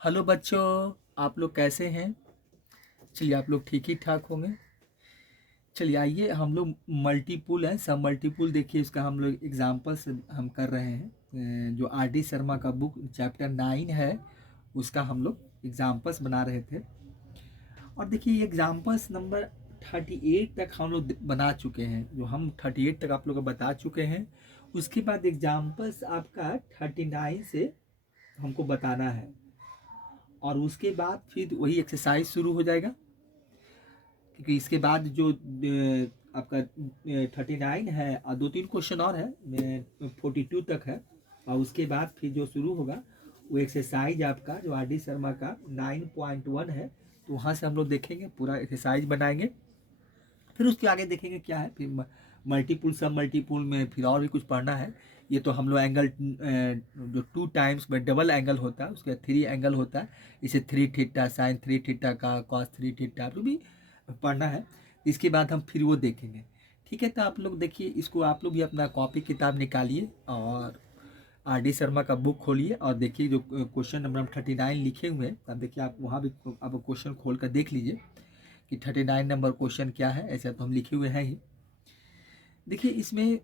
Hello बच्चों, आप लोग कैसे हैं? चलिए, आप लोग ठीक ही ठाक होंगे। चलिए आइए, हम लोग मल्टीपुल है, सब मल्टीपुल देखिए, इसका हम लोग एग्जाम्पल्स हम कर रहे हैं। जो आर डी शर्मा का बुक चैप्टर 9 है, उसका हम लोग एग्जाम्पल्स बना रहे थे। और देखिए, ये एग्जाम्पल्स नंबर 38 तक हम लोग बना चुके हैं। जो हम 38 तक आप लोग को बता चुके हैं, उसके बाद एग्जाम्पल्स आपका 39 से हमको बताना है। और उसके बाद फिर वही एक्सरसाइज शुरू हो जाएगा, क्योंकि इसके बाद जो आपका 39 है और 2-3 क्वेश्चन और है, 42 तक है। और उसके बाद फिर जो शुरू होगा वो एक्सरसाइज आपका जो आर डी शर्मा का 9.1 है। तो वहाँ से हम लोग देखेंगे, पूरा एक्सरसाइज बनाएंगे। फिर उसके आगे देखेंगे क्या है, फिर मल्टीपुल सब मल्टीपुल में फिर और भी कुछ पढ़ना है। ये तो हम लोग एंगल जो 2 टाइम्स में डबल एंगल होता है, उसके 3 एंगल होता है। इसे 3 थीटा साइन 3 थीटा का कॉस 3 थीटा तो भी पढ़ना है। इसके बाद हम फिर वो देखेंगे। ठीक है, तो आप लोग देखिए, इसको आप लोग भी अपना कॉपी किताब निकालिए और आर डी शर्मा का बुक खोलिए और देखिए जो क्वेश्चन नंबर 39 लिखे हुए हैं, तब देखिए आप वहाँ भी आप क्वेश्चन खोल कर देख लीजिए कि 39 नंबर क्वेश्चन क्या है। ऐसे तो हम लिखे हुए हैं ही। देखिए, इसमें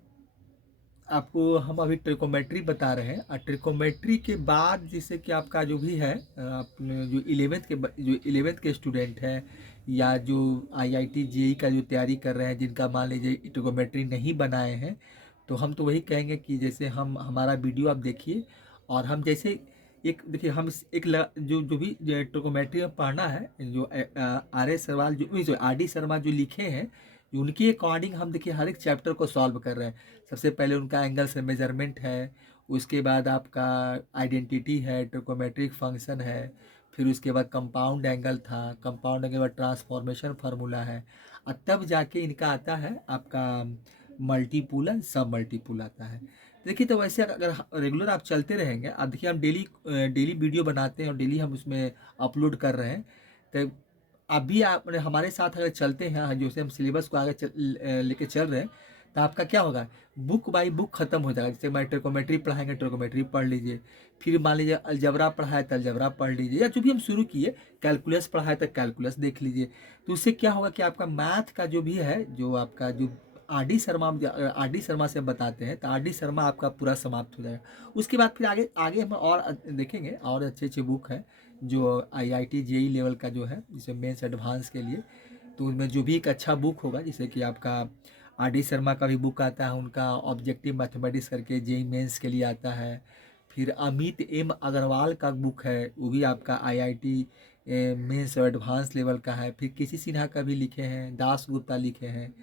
आपको हम अभी ट्रिकोमेट्री बता रहे हैं, और ट्रिकोमेट्री के बाद जैसे कि आपका जो भी है, अपने जो 11th के स्टूडेंट हैं, या जो आईआईटी जेई का जो तैयारी कर रहे हैं, जिनका मान लीजिए ट्रिकोमेट्री नहीं बनाए हैं, तो हम तो वही कहेंगे कि जैसे हम हमारा वीडियो आप देखिए। और हम जैसे एक देखिए, हम जो भी ट्रिकोमेट्री में पढ़ना है, जो आर एस सरवाल जो आर डी शर्मा जो लिखे हैं, उनके अकॉर्डिंग हम देखिए हर एक चैप्टर को सॉल्व कर रहे हैं। सबसे पहले उनका एंगल से मेजरमेंट है, उसके बाद आपका आइडेंटिटी है, ट्रिकोमेट्रिक फंक्शन है, फिर उसके बाद कंपाउंड एंगल था, कंपाउंड एंगल के बाद ट्रांसफॉर्मेशन फार्मूला है, और तब जाके इनका आता है आपका मल्टीपुल एंड सब मल्टीपुल आता है। देखिए, तो वैसे अगर रेगुलर आप चलते रहेंगे, अब देखिए हम डेली डेली वीडियो बनाते हैं और डेली हम उसमें अपलोड कर रहे हैं। तो अभी आप हमारे साथ अगर चलते हैं, जैसे हम सिलेबस को आगे लेके चल रहे हैं, तो आपका क्या होगा, बुक बाय बुक खत्म हो जाएगा। जैसे मैं ट्रिकोमेट्री पढ़ाएंगे, ट्रिकोमेट्री पढ़ लीजिए। फिर मान लीजिए अलजबरा पढ़ाए तो अलजबरा पढ़ लीजिए, या जो भी हम शुरू किए, कैलकुलस पढ़ाए तो कैलकुलस देख लीजिए। तो उससे क्या होगा कि आपका मैथ का जो भी है, जो आपका जो आर डी शर्मा से बताते हैं, तो आर डी शर्मा आपका पूरा समाप्त हो जाएगा। उसके बाद फिर आगे आगे हम और देखेंगे, और अच्छे अच्छे बुक हैं जो आईआईटी जेई लेवल का जो है, जिसे मेंस एडवांस के लिए। तो उनमें जो भी एक अच्छा बुक होगा, जैसे कि आपका आर डी शर्मा का भी बुक आता है, उनका ऑब्जेक्टिव मैथमेटिक्स करके जेई मेंस के लिए आता है। फिर अमित एम अग्रवाल का बुक है, वो भी आपका आईआईटी मेंस और एडवांस लेवल का है। फिर किसी सिन्हा का भी लिखे हैं, दास गुप्ता लिखे हैं।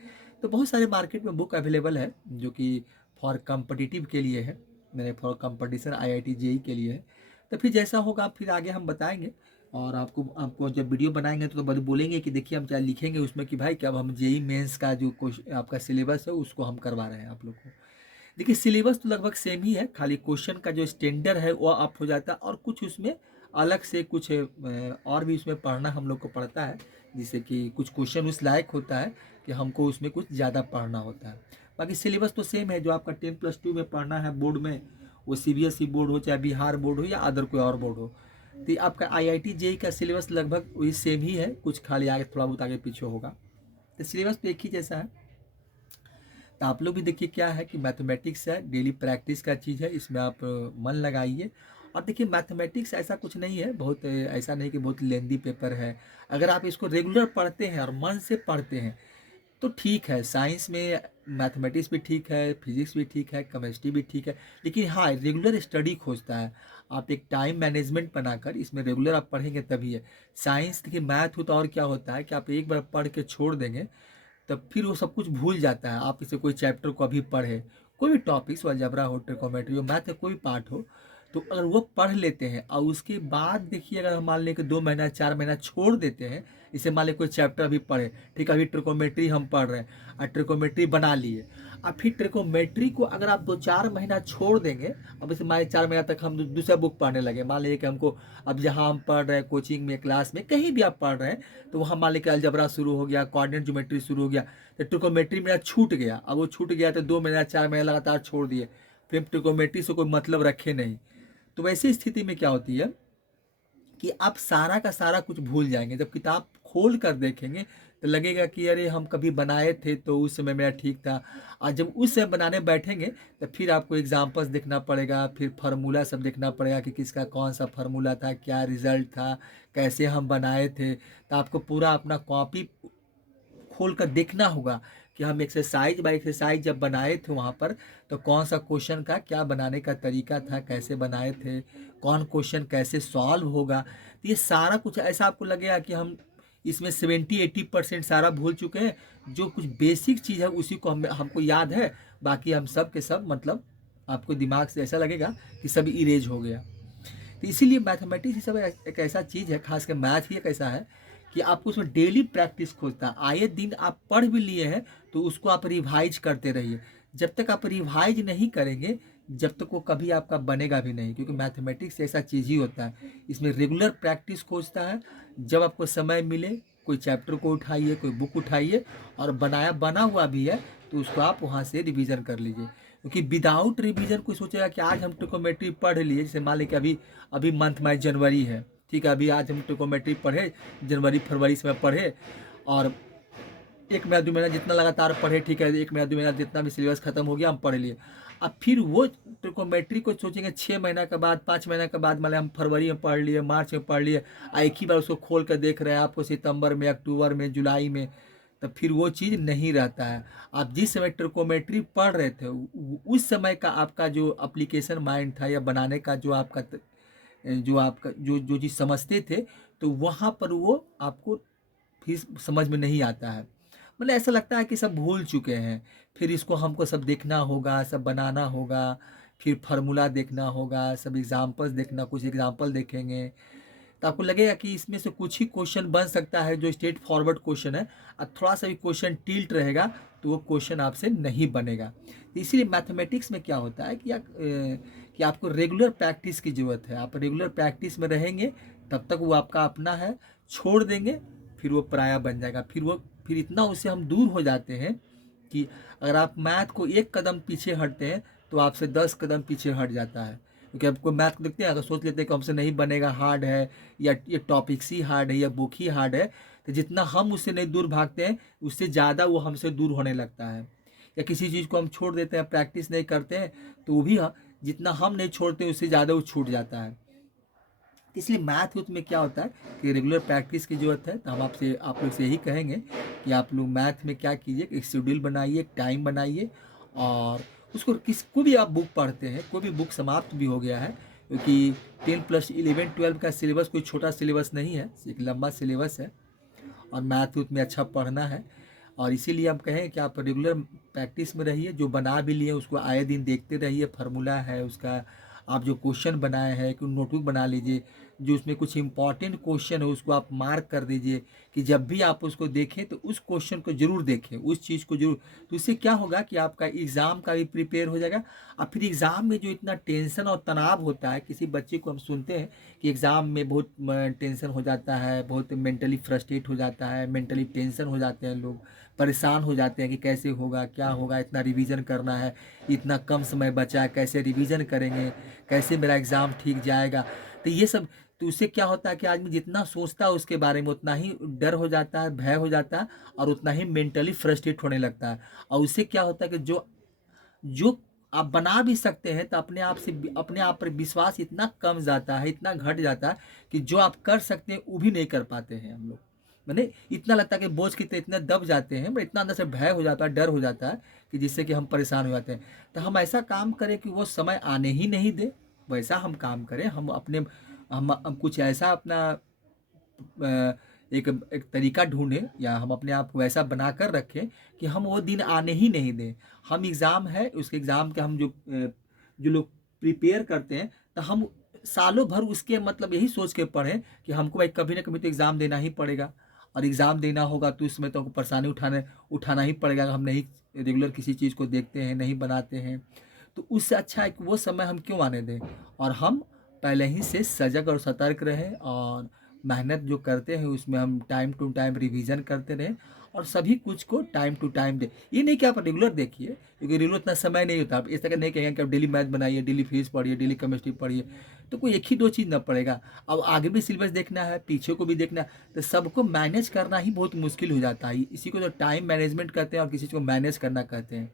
तो बहुत सारे मार्केट में बुक अवेलेबल है जो कि फॉर कम्पिटिटिव के लिए है, मेरे फॉर कंपटीशन आईआईटी जेई के लिए है। तो फिर जैसा होगा फिर आगे हम बताएंगे। और आपको आपको जब वीडियो बनाएंगे तो बोलेंगे कि देखिए हम क्या लिखेंगे उसमें, कि भाई क्या अब हम जेई मेंस का जो आपका सिलेबस है उसको हम करवा रहे हैं आप लोग को। देखिए, सिलेबस तो लगभग सेम ही है, खाली क्वेश्चन का जो स्टैंडर्ड है वो अप हो जाता है, और कुछ उसमें अलग से कुछ और भी उसमें पढ़ना हम लोग को पड़ता है। जिससे कि कुछ क्वेश्चन उस लायक होता है कि हमको उसमें कुछ ज़्यादा पढ़ना होता है। बाकी सिलेबस तो सेम है, जो आपका 10+2 में पढ़ना है बोर्ड में, वो सीबीएसई बोर्ड हो, चाहे बिहार बोर्ड हो, या अदर कोई और बोर्ड हो। तो आपका आईआईटी जेई का सिलेबस लगभग वही सेम ही है, कुछ खाली आगे थोड़ा बहुत आगे पीछे होगा। तो सिलेबस तो एक ही जैसा है। तो आप लोग भी देखिए, क्या है कि मैथमेटिक्स है, डेली प्रैक्टिस का चीज़ है, इसमें आप मन लगाइए। और देखिए, मैथमेटिक्स ऐसा कुछ नहीं है, बहुत ऐसा नहीं कि बहुत लेंदी पेपर है। अगर आप इसको रेगुलर पढ़ते हैं और मन से पढ़ते हैं तो ठीक है। साइंस में मैथमेटिक्स भी ठीक है, फिजिक्स भी ठीक है, केमिस्ट्री भी ठीक है, लेकिन हाँ, रेगुलर स्टडी खोजता है। आप एक टाइम मैनेजमेंट बनाकर इसमें रेगुलर आप पढ़ेंगे तभी है। साइंस देखिए, मैथ हो तो और क्या होता है कि आप एक बार पढ़ के छोड़ देंगे, तब फिर वो सब कुछ भूल जाता है। आप इसे कोई चैप्टर को अभी पढ़े, कोई भी टॉपिक्स, अलजेब्रा हो, ट्रिकोमेट्री हो, मैथ का कोई पार्ट हो, तो अगर वो पढ़ लेते हैं और उसके बाद देखिए, अगर हम मान लें कि 2 महीना 4 महीना छोड़ देते हैं, इसे मान लें कोई चैप्टर अभी पढ़े, ठीक है, अभी ट्रिकोमेट्री हम पढ़ रहे हैं और ट्रिकोमेट्री बना लिए, और फिर ट्रिकोमेट्री को अगर आप 2-4 महीना छोड़ देंगे, अब इसे मान 4 महीना तक हम दूसरा बुक पढ़ने लगे, मान लीजिए कि हमको अब जहाँ हम पढ़ रहे हैं, कोचिंग में, क्लास में, कहीं भी आप पढ़ रहे हैं, तो वहाँ मान लीजिए अलजबरा शुरू हो गया, कोऑर्डिनेट ज्योमेट्री शुरू हो गया, तो ट्रिकोमेट्री मेरा छूट गया। अब वो छूट गया तो 2 महीना 4 महीना लगातार छोड़ दिए, फिर ट्रिकोमेट्री से कोई मतलब रखे नहीं। तो वैसी स्थिति में क्या होती है कि आप सारा का सारा कुछ भूल जाएंगे। जब किताब खोल कर देखेंगे तो लगेगा कि अरे हम कभी बनाए थे तो उस समय मेरा ठीक था, और जब उस समय बनाने बैठेंगे तो फिर आपको एग्जाम्पल्स देखना पड़ेगा, फिर फार्मूला सब देखना पड़ेगा कि किसका कौन सा फार्मूला था, क्या रिजल्ट था, कैसे हम बनाए थे। तो आपको पूरा अपना कॉपी खोल कर देखना होगा कि हम एक्सरसाइज बाय एक्सरसाइज जब बनाए थे वहाँ पर, तो कौन सा क्वेश्चन का क्या बनाने का तरीका था, कैसे बनाए थे, कौन क्वेश्चन कैसे सॉल्व होगा। तो ये सारा कुछ ऐसा आपको लगेगा कि हम इसमें 70-80% सारा भूल चुके हैं। जो कुछ बेसिक चीज़ है उसी को हमको याद है, बाकी हम सब के सब मतलब आपको दिमाग से ऐसा लगेगा कि सब इरेज हो गया। तो इसीलिए मैथमेटिक्स ये सब एक ऐसा चीज़ है, खासकर मैथ ही एक ऐसा है कि आपको उसमें डेली प्रैक्टिस खोजता है। आए दिन आप पढ़ भी लिए हैं तो उसको आप रिवाइज करते रहिए। जब तक आप रिवाइज नहीं करेंगे जब तक वो कभी आपका बनेगा भी नहीं, क्योंकि मैथमेटिक्स ऐसा चीज़ ही होता है, इसमें रेगुलर प्रैक्टिस खोजता है। जब आपको समय मिले कोई चैप्टर को उठाइए, कोई बुक उठाइए, और बना हुआ भी है तो उसको आप वहाँ से रिवीजन कर लीजिए। क्योंकि विदाउट रिवीजन कोई सोचेगा कि आज हम ट्रिकोमेट्री पढ़ लिए, जैसे मान लें कि अभी मंथ में जनवरी है, ठीक है, अभी आज हम ट्रिकोमेट्री पढ़े, जनवरी फरवरी में पढ़े, और एक महीना 2 महीना जितना लगातार पढ़े, ठीक है, 1 महीना 2 महीना जितना भी सिलेबस खत्म हो गया हम पढ़ लिए। अब फिर वो ट्रिकोमेट्री को सोचेंगे 6 महीना के बाद, 5 महीना के बाद, मान हम फरवरी में पढ़ लिए, मार्च में पढ़ लिए, एक ही बार उसको खोल कर देख रहे हैं आपको सितंबर में, अक्टूबर में, जुलाई में, तो फिर वो चीज़ नहीं रहता है। आप जिस समय ट्रिकोमेट्री पढ़ रहे थे उस समय का आपका जो एप्लीकेशन माइंड था, या बनाने का जो आपका जो जो चीज़ समझते थे, तो वहाँ पर वो आपको फिर समझ में नहीं आता है। मतलब ऐसा लगता है कि सब भूल चुके हैं, फिर इसको हमको सब देखना होगा, सब बनाना होगा, फिर फार्मूला देखना होगा, सब एग्जाम्पल्स देखना, कुछ एग्जाम्पल देखेंगे तो आपको लगेगा कि इसमें से कुछ ही क्वेश्चन बन सकता है जो स्ट्रेट फॉरवर्ड क्वेश्चन है, और थोड़ा सा भी क्वेश्चन टिल्ट रहेगा तो वो क्वेश्चन आपसे नहीं बनेगा। तो इसीलिए मैथमेटिक्स में क्या होता है कि आपको रेगुलर प्रैक्टिस की ज़रूरत है। आप रेगुलर प्रैक्टिस में रहेंगे तब तक वो आपका अपना है, छोड़ देंगे फिर वो पराया बन जाएगा। फिर इतना उससे हम दूर हो जाते हैं कि अगर आप मैथ को 1 कदम पीछे हटते हैं तो आपसे 10 कदम पीछे हट जाता है। क्योंकि आपको मैथ को देखते हैं तो सोच लेते हैं कि हमसे नहीं बनेगा, हार्ड है, या ये टॉपिक्स ही हार्ड है, या बुक ही हार्ड है। तो जितना हम उससे नहीं दूर भागते हैं उससे ज़्यादा वो हमसे दूर होने लगता है। या किसी चीज़ को हम छोड़ देते हैं, प्रैक्टिस नहीं करते हैं, तो वो भी जितना हम नहीं छोड़ते हैं उससे ज़्यादा वो छूट जाता है। इसलिए मैथ यूथ में क्या होता है कि रेगुलर प्रैक्टिस की ज़रूरत है। तो हम आप लोग से यही कहेंगे कि आप लोग मैथ में क्या कीजिए, एक शेड्यूल बनाइए, एक टाइम बनाइए, और उसको किसको भी आप बुक पढ़ते हैं, कोई भी बुक समाप्त भी हो गया है, क्योंकि 10+11 12 का सिलेबस कोई छोटा सिलेबस नहीं है, एक लंबा सिलेबस है, और मैथ यूथ में अच्छा पढ़ना है। और इसीलिए हम कहें कि आप रेगुलर प्रैक्टिस में रहिए, जो बना भी लिए उसको आए दिन देखते रहिए, फार्मूला है उसका, आप जो क्वेश्चन बनाए हैं कि नोटबुक बना लीजिए, जो उसमें कुछ इंपॉर्टेंट क्वेश्चन है उसको आप मार्क कर दीजिए, कि जब भी आप उसको देखें तो उस क्वेश्चन को जरूर देखें, उस चीज़ को जरूर। तो इससे क्या होगा कि आपका एग्ज़ाम का भी प्रिपेयर हो जाएगा। और फिर एग्ज़ाम में जो इतना टेंशन और तनाव होता है, किसी बच्चे को हम सुनते हैं कि एग्ज़ाम में बहुत टेंशन हो जाता है, बहुत मेंटली फ्रस्ट्रेट हो जाता है, मेंटली टेंशन हो जाते हैं लोग, परेशान हो जाते हैं कि कैसे होगा, क्या होगा, इतना रिवीजन करना है, इतना कम समय बचा है, कैसे रिवीजन करेंगे, कैसे मेरा एग्ज़ाम ठीक जाएगा। तो ये सब, तो उससे क्या होता है कि आदमी जितना सोचता है उसके बारे में उतना ही डर हो जाता है, भय हो जाता है, और उतना ही मेंटली फ्रस्ट्रेट होने लगता है। और उससे क्या होता है कि जो जो आप बना भी सकते हैं तो अपने आप पर विश्वास इतना कम जाता है, इतना घट जाता है कि जो आप कर सकते हैं वो भी नहीं कर पाते हैं हम लोग। मैंने इतना लगता है कि बोझ की तरह इतना दब जाते हैं, बट इतना अंदर से भय हो जाता है, डर हो जाता है कि जिससे कि हम परेशान हो जाते हैं। तो हम ऐसा काम करें कि वो समय आने ही नहीं दे, वैसा हम काम करें। हम कुछ ऐसा अपना एक एक तरीका ढूंढें, या हम अपने आप को ऐसा बना कर रखें कि हम वो दिन आने ही नहीं दें। हम एग्ज़ाम है, उसके एग्ज़ाम के हम जो लोग प्रिपेयर करते हैं, तो हम सालों भर उसके मतलब यही सोच के पढ़ें कि हमको भाई कभी ना कभी तो एग्ज़ाम देना ही पड़ेगा, और एग्ज़ाम देना होगा तो उसमें तो हमको परेशानी उठाना ही पड़ेगा अगर हम नहीं रेगुलर किसी चीज़ को देखते हैं, नहीं बनाते हैं। तो उससे अच्छा है कि वो समय हम क्यों आने दें, और हम पहले ही से सजग और सतर्क रहें, और मेहनत जो करते हैं उसमें हम टाइम टू टाइम रिवीजन करते रहें, और सभी कुछ को टाइम टू टाइम दे। ये नहीं कि आप रेगुलर देखिए, क्योंकि रेगुलर इतना समय नहीं होता। आप इस तरह नहीं कहेंगे कि आप डेली मैथ बनाइए, डेली फिजिक्स पढ़िए, डेली केमिस्ट्री पढ़िए, तो कोई एक ही दो चीज़ ना पड़ेगा। अब आगे भी सिलेबस देखना है, पीछे को भी देखना है, तो सबको मैनेज करना ही बहुत मुश्किल हो जाता है। इसी को तो टाइम मैनेजमेंट कहते हैं और किसी को मैनेज करना कहते हैं।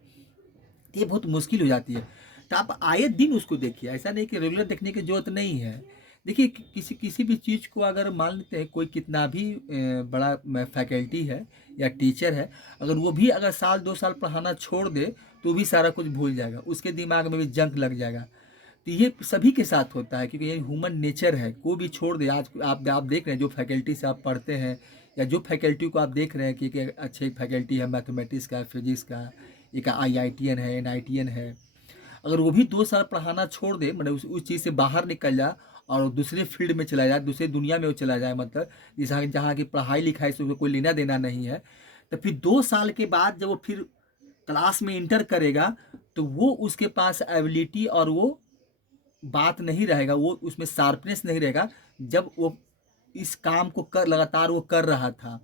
तो ये बहुत मुश्किल हो जाती है। तो आप आए दिन उसको देखिए, ऐसा नहीं कि रेगुलर देखने की ज़रूरत नहीं है। देखिए किसी किसी भी चीज़ को अगर मान लेते हैं, कोई कितना भी बड़ा फैकल्टी है या टीचर है, अगर वो भी अगर साल 2 साल पढ़ाना छोड़ दे तो भी सारा कुछ भूल जाएगा, उसके दिमाग में भी जंक लग जाएगा। तो ये सभी के साथ होता है, क्योंकि ये ह्यूमन नेचर है। कोई भी छोड़ दे, आज आप देख रहे हैं जो फैकल्टी से आप पढ़ते हैं या जो फैकल्टी को आप देख रहे हैं कि अच्छे फैकल्टी है, मैथमेटिक्स का, फिजिक्स का, एक IITN है, NITN है, अगर वो भी 2 साल पढ़ाना छोड़ दे, मतलब उस चीज़ से बाहर निकल जाए और दूसरे फील्ड में चला जाए, दूसरे दुनिया में वो चला जाए, मतलब जहाँ जहाँ की पढ़ाई लिखाई से उसको कोई लेना देना नहीं है, तो फिर 2 साल के बाद जब वो फिर क्लास में इंटर करेगा, तो वो उसके पास एबिलिटी और वो बात नहीं रहेगा, वो उसमें शार्पनेस नहीं रहेगा। जब वो इस काम को कर लगातार वो कर रहा था,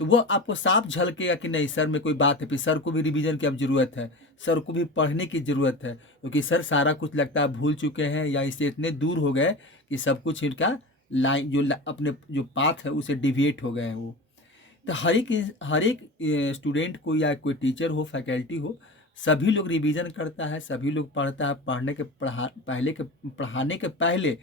तो वो आपको साफ झलकेगा कि नहीं सर में कोई बात है, फिर सर को भी रिवीजन की अब ज़रूरत है, सर को भी पढ़ने की ज़रूरत है, क्योंकि सर सारा कुछ लगता है भूल चुके हैं या इससे इतने दूर हो गए कि सब कुछ इनका लाइन जो अपने जो पाथ है उसे डिविएट हो गए हैं वो। तो हर एक स्टूडेंट को या कोई टीचर हो, फैकल्टी हो, सभी लोग रिवीजन करता है, सभी लोग पढ़ता है। पढ़ाने के पहले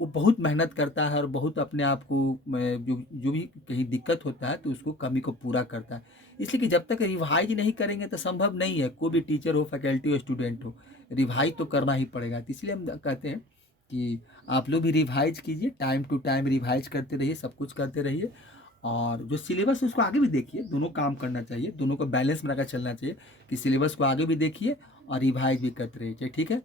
वो बहुत मेहनत करता है और बहुत अपने आप को जो जो भी कहीं दिक्कत होता है तो उसको कमी को पूरा करता है। इसलिए कि जब तक रिवाइज नहीं करेंगे तो संभव नहीं है, कोई भी टीचर हो, फैकल्टी हो, स्टूडेंट हो, रिवाइज तो करना ही पड़ेगा। तो इसलिए हम कहते हैं कि आप लोग भी रिवाइज कीजिए, टाइम टू टाइम रिवाइज करते रहिए, सब कुछ करते रहिए। और जो सिलेबस है उसको आगे भी देखिए, दोनों काम करना चाहिए, दोनों को बैलेंस बनाकर चलना चाहिए कि सिलेबस को आगे भी देखिए और रिवाइज भी करते रहिए। ठीक है,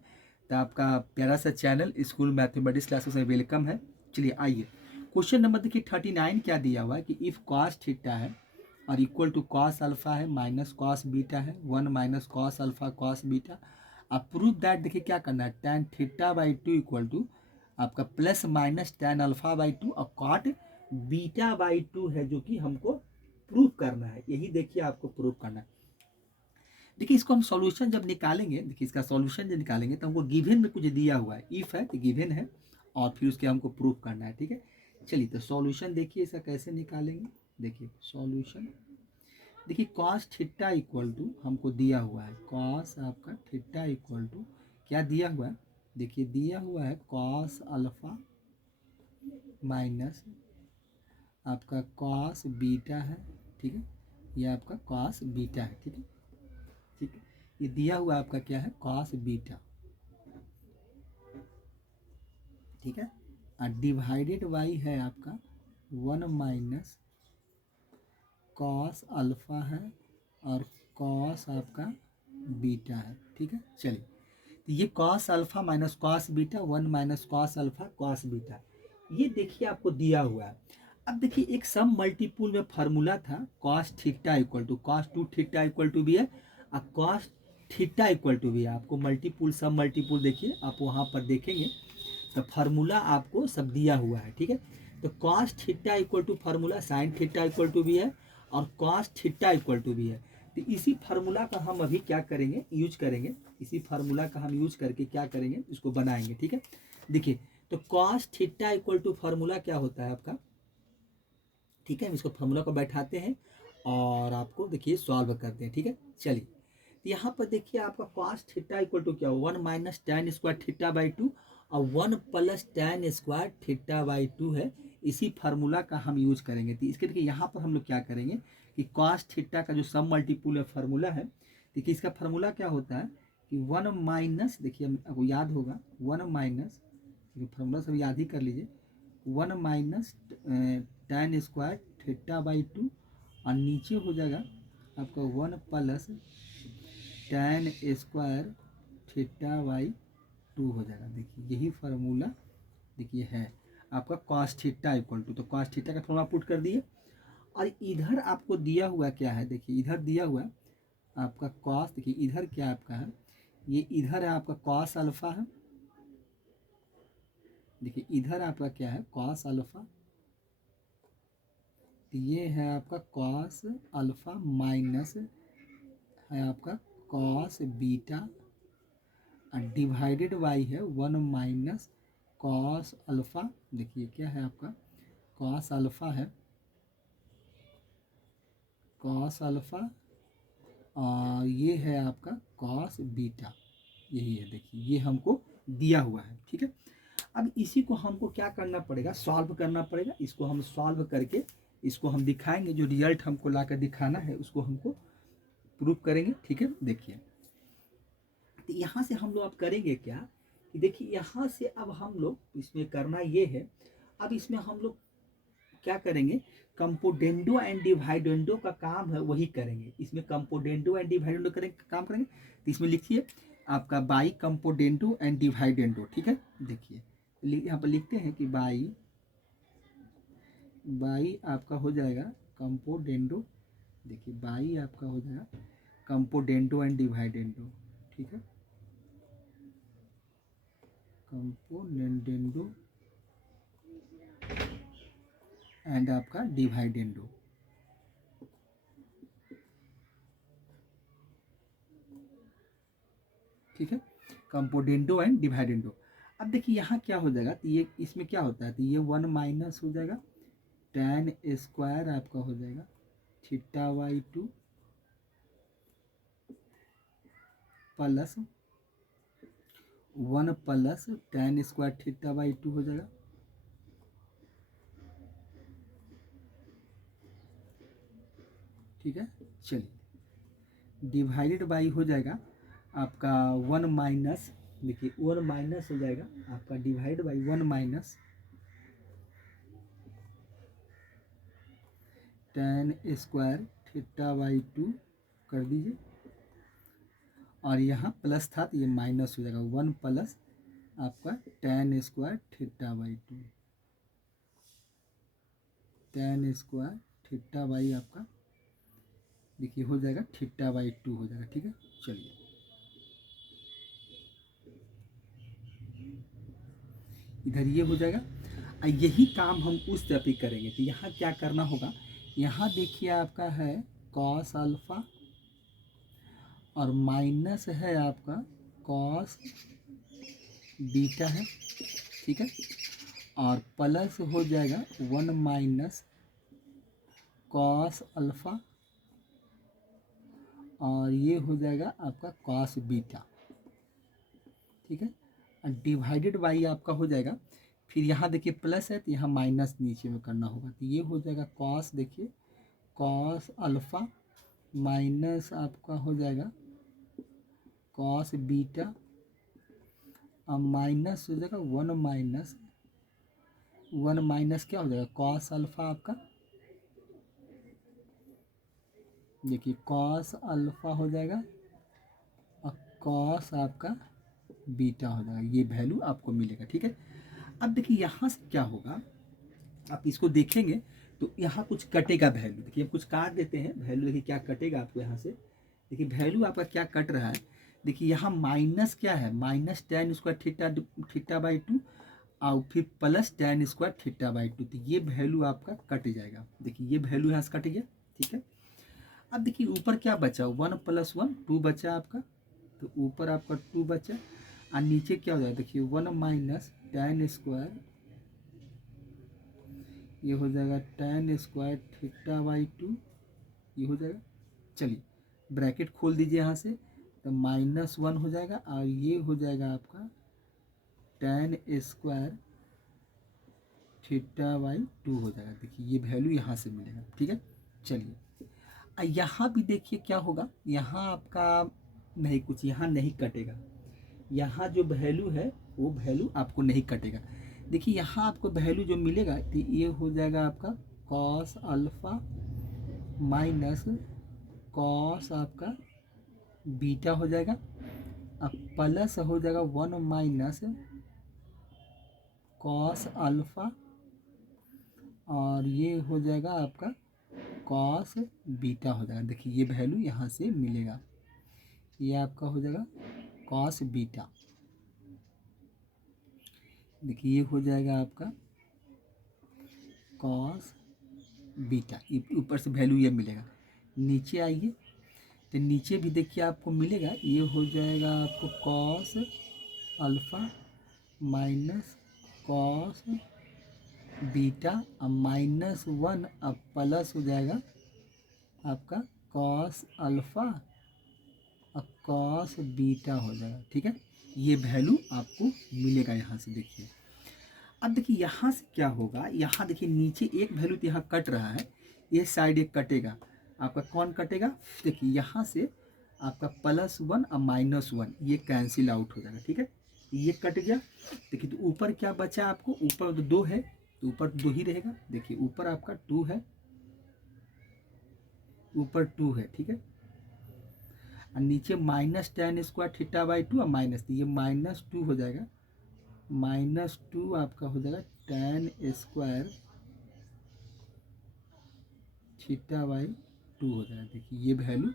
तो आपका प्यारा सा चैनल स्कूल मैथमेटिक्स क्लासेस में वेलकम है। चलिए आइए, क्वेश्चन नंबर देखिए 39 क्या दिया हुआ है कि इफ़ कॉस थीटा है और इक्वल टू कॉस अल्फा है माइनस कॉस बीटा है, 1 minus cos alpha cos beta, आप प्रूव दैट। देखिए क्या करना है, tan theta by 2 equal to आपका plus minus tan alpha by 2 और कॉट बीटा बाई 2 है, जो कि हमको प्रूव करना है। यही देखिए आपको प्रूव करना है। देखिए इसको हम सॉल्यूशन जब निकालेंगे, देखिए इसका सॉल्यूशन जब निकालेंगे तो हमको गिवन में कुछ दिया हुआ है, इफ है तो गिवन है और फिर उसके हमको प्रूफ करना है। ठीक है, चलिए तो सॉल्यूशन देखिए इसका कैसे निकालेंगे। देखिए सॉल्यूशन, देखिए कॉस थीटा इक्वल टू हमको दिया हुआ है, कॉस आपका थीटा इक्वल टू क्या दिया हुआ है, देखिए दिया हुआ है कॉस अल्फा माइनस आपका कॉस बीटा है। ठीक है, यह आपका कॉस बीटा है। ठीक है, ठीक है, ये दिया हुआ आपका क्या है, कॉस बीटा। ठीक है, और डिवाइडेड बाई है आपका 1 माइनस कॉस अल्फा है और कॉस आपका बीटा है। ठीक है, चलिए तो ये cos alpha minus cos beta, 1 minus cos alpha cos beta, ये देखिए आपको दिया हुआ है। अब देखिए एक सम मल्टीपुल में फार्मूला था cos theta equal to cos 2 theta equal to भी है और कॉस थीटा इक्वल टू भी है। आपको मल्टीपुल सम मल्टीपुल देखिए आप वहाँ पर देखेंगे तो फार्मूला आपको सब दिया हुआ है। ठीक है, तो cos theta equal to formula sine theta equal to भी है और कॉस थीटा इक्वल टू भी है। तो इसी फार्मूला का हम अभी क्या करेंगे, यूज करेंगे, इसी फार्मूला का हम यूज करके क्या करेंगे, इसको बनाएंगे। ठीक है, देखिए तो cos theta equal to formula क्या होता है आपका। ठीक है, हम इसको फार्मूला को बैठाते हैं और आपको देखिए सॉल्व करते हैं। ठीक है, चलिए तो यहाँ पर देखिए आपका कॉस थीटा इक्वल टू क्या, 1 माइनस tan स्क्वायर थीटा बाई 2 और 1 plus tan square theta by 2 है। इसी फार्मूला का हम यूज करेंगे। तो इसके देखिए यहाँ पर हम लोग क्या करेंगे कि कॉस थीटा का जो सम मल्टीपुल है फार्मूला है, देखिए इसका फार्मूला क्या होता है कि 1 माइनस, देखिए आपको याद होगा 1 माइनस, फार्मूला सब याद ही कर लीजिए, 1 माइनस tan स्क्वायर थीटा बाई 2 और नीचे हो जाएगा आपका 1 plus tan square theta by 2 हो जाएगा। देखिए यही फार्मूला देखिए है आपका कॉस थीटा इक्वल टू, तो कॉस थीटा का फार्मूला पुट कर दिए और इधर आपको दिया हुआ क्या है, देखिए इधर दिया हुआ है आपका कॉस, देखिए इधर क्या आपका है, ये इधर है आपका कॉस अल्फा है, देखिए इधर आपका क्या है कॉस अल्फा तो ये है आपका कॉस अल्फ़ा माइनस है आपका कॉस बीटा डिवाइडेड बाई है 1 माइनस कॉस अल्फ़ा। देखिए क्या है आपका कॉस अल्फ़ा है, कॉस अल्फ़ा और ये है आपका कॉस बीटा, यही है। देखिए ये हमको दिया हुआ है, ठीक है। अब इसी को हमको क्या करना पड़ेगा, सॉल्व करना पड़ेगा। इसको हम सॉल्व करके इसको हम दिखाएंगे, जो रिजल्ट हमको ला कर दिखाना है उसको हमको प्रूव करेंगे, ठीक है। देखिए तो यहाँ से हम लोग अब करेंगे क्या कि देखिए यहाँ से अब हम लोग इसमें करना ये है, अब इसमें हम लोग क्या करेंगे, कंपोडेंडो एंड डिवाइडेंडो का काम है वही करेंगे। इसमें कंपोडेंडो एंड डिवाइडेंडो करेंगे काम करेंगे। तो इसमें लिखिए आपका बाई कंपोडेंडो एंड डिवाइडेंडो, ठीक है। देखिए यहाँ पर लिखते हैं कि बाई आपका हो जाएगा कंपोडेंडो। देखिए बाई आपका हो जाएगा कंपोडेंडो एंड डिवाइडेंडो, ठीक है। कंपोडेंडो एंड आपका डिवाइडेंडो, ठीक है। कंपोडेंडो एंड डिवाइडेंडो। अब देखिए यहाँ क्या हो जाएगा, तो ये इसमें क्या होता है, तो ये 1 माइनस हो जाएगा tan स्क्वायर आपका हो जाएगा theta by 2 plus 1 plus tan square theta by 2 हो जाएगा, ठीक है। चलिए डिवाइडेड बाई हो जाएगा आपका 1 माइनस, देखिए 1 माइनस हो जाएगा आपका डिवाइड बाई 1 माइनस tan स्क्वायर थीटा बाई 2 कर दीजिए, और यहाँ प्लस था तो ये माइनस हो जाएगा 1 प्लस आपका tan square theta by 2, tan square theta by आपका देखिए हो जाएगा थीटा बाई 2 हो जाएगा, ठीक है। चलिए इधर ये हो जाएगा। यही काम हम उस तरफ ही करेंगे। तो यहाँ क्या करना होगा, यहाँ देखिए आपका है कॉस अल्फा और माइनस है आपका कॉस बीटा है, ठीक है। और प्लस हो जाएगा 1 माइनस कॉस अल्फा और ये हो जाएगा आपका कॉस बीटा, ठीक है। डिवाइडेड बाई आपका हो जाएगा, फिर यहाँ देखिए प्लस है तो यहाँ माइनस नीचे में करना होगा, तो ये हो जाएगा कॉस, देखिए कॉस अल्फ़ा माइनस आपका हो जाएगा कॉस बीटा और माइनस हो जाएगा 1 माइनस क्या हो जाएगा कॉस अल्फ़ा आपका, देखिए कॉस अल्फ़ा हो जाएगा और कॉस आपका बीटा हो जाएगा, ये वैल्यू आपको मिलेगा, ठीक है। अब देखिए यहाँ से क्या होगा, आप इसको देखेंगे तो यहाँ कुछ कटेगा वैल्यू, देखिए हम कुछ काट देते हैं वैल्यू, देखिए क्या कटेगा आपको यहाँ से। देखिए वैल्यू आपका क्या कट रहा है, देखिए यहाँ माइनस क्या है, minus tan square theta by 2 और फिर plus tan square theta by 2, तो ये वैल्यू आपका कट जाएगा। देखिए ये वैल्यू यहाँ से कट गया, ठीक है। अब देखिए ऊपर क्या बचा, 1 + 1 2 बचा आपका, तो ऊपर आपका 2 बचा और नीचे क्या हो जाएगा, देखिए 1 माइनस tan स्क्वायर, ये हो जाएगा tan स्क्वायर थीटा बाई 2, ये हो जाएगा। चलिए ब्रैकेट खोल दीजिए यहाँ से, तो -1 हो जाएगा और ये हो जाएगा आपका tan स्क्वायर थीटा बाई 2 हो जाएगा। देखिए ये वैल्यू यहाँ से मिलेगा, ठीक है। चलिए यहाँ भी देखिए क्या होगा, यहाँ आपका नहीं कुछ यहाँ नहीं कटेगा, यहाँ जो वैल्यू है वो वैल्यू आपको नहीं कटेगा। देखिए यहाँ आपको वैल्यू जो मिलेगा तो ये हो जाएगा आपका कॉस अल्फ़ा माइनस कॉस आपका बीटा हो जाएगा, अब प्लस हो जाएगा 1 माइनस कॉस अल्फ़ा और ये हो जाएगा आपका कॉस बीटा हो जाएगा। देखिए ये वैल्यू यहाँ से मिलेगा, ये आपका हो जाएगा कॉस बीटा, देखिए ये हो जाएगा आपका कॉस बीटा, ऊपर से वैल्यू ये मिलेगा। नीचे आइए तो नीचे भी देखिए आपको मिलेगा, ये हो जाएगा आपको cos alpha minus cos beta अब -1 अब प्लस हो जाएगा आपका कॉस अल्फ़ा अब कॉस बीटा हो जाएगा। ठीक है, ये वैल्यू आपको मिलेगा यहाँ से। देखिए अब देखिए यहाँ से क्या होगा, यहाँ देखिए नीचे एक वैल्यू तो यहाँ कट रहा है, ये साइड एक कटेगा आपका। कौन कटेगा, देखिए यहाँ से आपका +1 और -1 ये कैंसिल आउट हो जाएगा। ठीक है, ये कट गया। देखिए तो ऊपर क्या बचा आपको, ऊपर तो 2 है तो ऊपर 2 ही रहेगा। देखिए ऊपर आपका 2 है, ऊपर 2 है। ठीक है, और नीचे -tan² θ/2 और माइनस, तो ये -2 हो जाएगा, -2 आपका हो जाएगा tan² θ/2 हो जाएगा। देखिए ये वैल्यू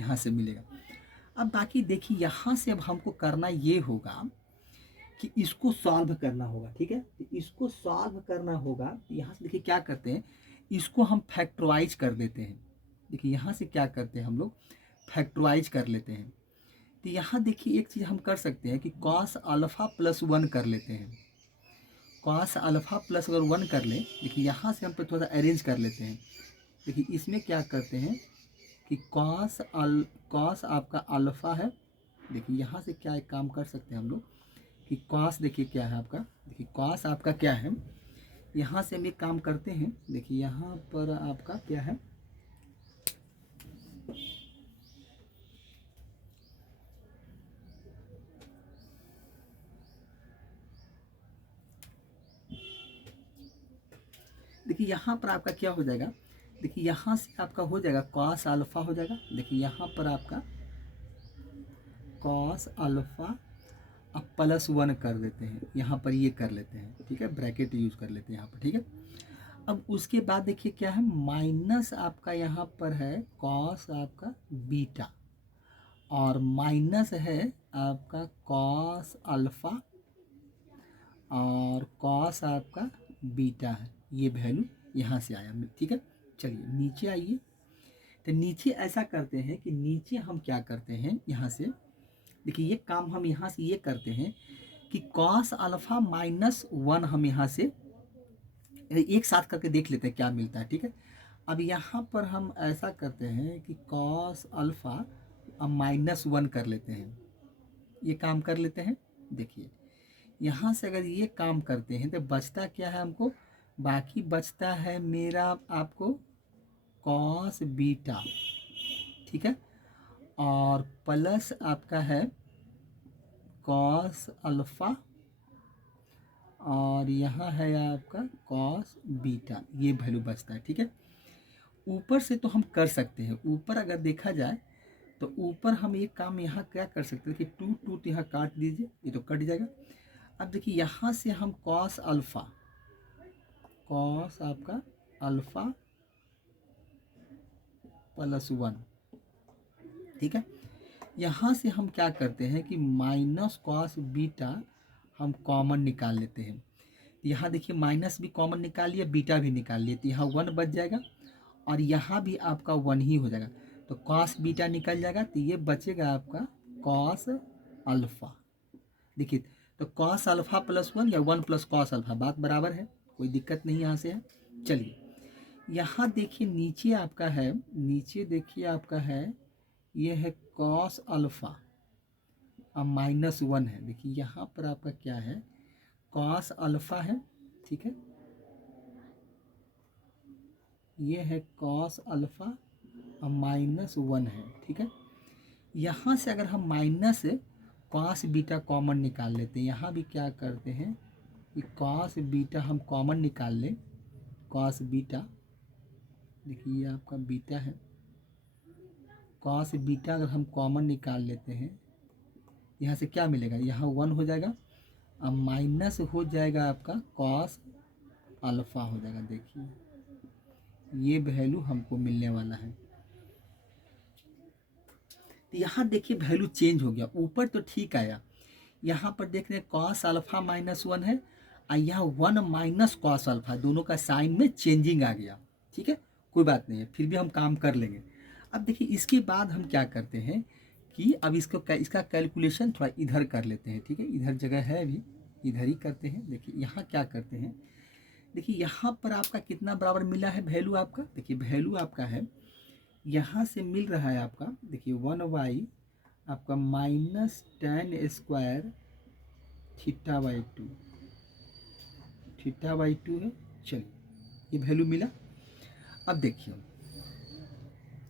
यहाँ से मिलेगा। अब बाकी देखिए यहाँ से अब हमको करना ये होगा कि इसको सॉल्व करना होगा। ठीक है, तो इसको सॉल्व करना होगा। तो यहाँ से देखिए क्या करते हैं, इसको हम फैक्टराइज कर देते हैं। देखिए यहाँ से क्या करते हैं हम लोग, फैक्टराइज कर लेते हैं। तो यहाँ देखिए एक चीज़ हम कर सकते हैं कि कॉस अल्फ़ा +1 कर लेते हैं। कॉस अल्फ़ा प्लस अगर 1 कर लें, देखिए यहाँ से हम पे थोड़ा सा अरेंज कर लेते हैं। देखिए इसमें क्या करते हैं कि कॉस आपका अल्फ़ा है। देखिए यहाँ से क्या एक काम कर सकते हैं हम लोग कि कॉस देखिए क्या है आपका, देखिए कॉस आपका क्या है, यहाँ से हम एक काम करते हैं। देखिए यहाँ पर आपका क्या है, देखिए यहाँ पर आपका क्या हो जाएगा, देखिए यहाँ से आपका हो जाएगा कॉस अल्फ़ा हो जाएगा। देखिए यहाँ पर आपका कॉस अल्फ़ा अब +1 कर देते हैं, यहाँ पर ये कर लेते हैं। ठीक है, ब्रैकेट यूज कर लेते हैं यहाँ पर। ठीक है, अब उसके बाद देखिए क्या है, माइनस आपका यहाँ पर है कॉस आपका बीटा और माइनस है आपका कॉस अल्फ़ा और कॉस आपका बीटा है। ये वैल्यू यहाँ से आया। ठीक है, चलिए नीचे आइए। तो नीचे ऐसा करते हैं कि नीचे हम क्या करते हैं, यहाँ से देखिए ये काम हम यहाँ से ये करते हैं कि कॉस अल्फ़ा -1 हम यहाँ से एक साथ करके देख लेते हैं क्या मिलता है। ठीक है, अब यहाँ पर हम ऐसा करते हैं कि कॉस अल्फ़ा अब -1 कर लेते हैं, ये काम कर लेते हैं। देखिए यहाँ से अगर ये काम करते हैं तो बचता क्या है हमको, बाकी बचता है मेरा आपको कॉस बीटा। ठीक है, और प्लस आपका है कॉस अल्फ़ा और यहाँ है आपका कॉस बीटा, ये वैल्यू बचता है। ठीक है, ऊपर से तो हम कर सकते हैं, ऊपर अगर देखा जाए तो ऊपर हम एक काम यहाँ क्या कर सकते हैं कि 2 तो यहाँ काट दीजिए, ये तो कट जाएगा। अब देखिए यहाँ से हम कॉस अल्फ़ा, कॉस आपका अल्फ़ा +1, ठीक है, यहाँ से हम क्या करते हैं कि माइनस कॉस बीटा हम कॉमन निकाल लेते हैं। यहाँ देखिए माइनस भी कॉमन निकाल लिया, बीटा भी निकाल लिया, तो यहाँ 1 बच जाएगा और यहाँ भी आपका 1 ही हो जाएगा। तो कॉस बीटा निकल जाएगा, तो ये बचेगा आपका कॉस अल्फ़ा। देखिए तो कॉस अल्फ़ा +1 या 1 + कॉस अल्फ़ा, बात बराबर है, कोई दिक्कत नहीं यहाँ से है। चलिए यहाँ देखिए नीचे आपका है, नीचे देखिए आपका है, ये है कॉस अल्फ़ा और -1 है। देखिए यहाँ पर आपका क्या है, कॉस अल्फ़ा है। ठीक है, ये है कॉस अल्फ़ा और -1 है। ठीक है, यहाँ से अगर हम माइनस कॉस बीटा कॉमन निकाल लेते हैं, यहाँ भी क्या करते हैं कि कॉस बीटा हम कॉमन निकाल लें, कॉस बीटा, देखिए ये आपका बीटा है, कॉस बीटा अगर हम कॉमन निकाल लेते हैं, यहाँ से क्या मिलेगा, यहाँ 1 हो जाएगा और माइनस हो जाएगा आपका कॉस अल्फ़ा हो जाएगा। देखिए ये वैल्यू हमको मिलने वाला है। तो यहाँ देखिए वैल्यू चेंज हो गया, ऊपर तो ठीक आया, यहाँ पर देख रहे हैं कॉस अल्फ़ा -1 है और यहाँ 1 - कॉस अल्फ़ा, दोनों का साइन में चेंजिंग आ गया। ठीक है, कोई बात नहीं है, फिर भी हम काम कर लेंगे। अब देखिए इसके बाद हम क्या करते हैं कि अब इसका कैलकुलेशन थोड़ा इधर कर लेते हैं। ठीक है, इधर जगह है अभी, इधर ही करते हैं। देखिए यहाँ क्या करते हैं, देखिए यहाँ पर आपका कितना बराबर मिला है वैल्यू आपका, देखिए वैल्यू आपका है यहाँ से मिल रहा है आपका, देखिए 1y आपका -tan² θ/2, θ/2 है। चलिए ये वैल्यू मिला। अब देखिए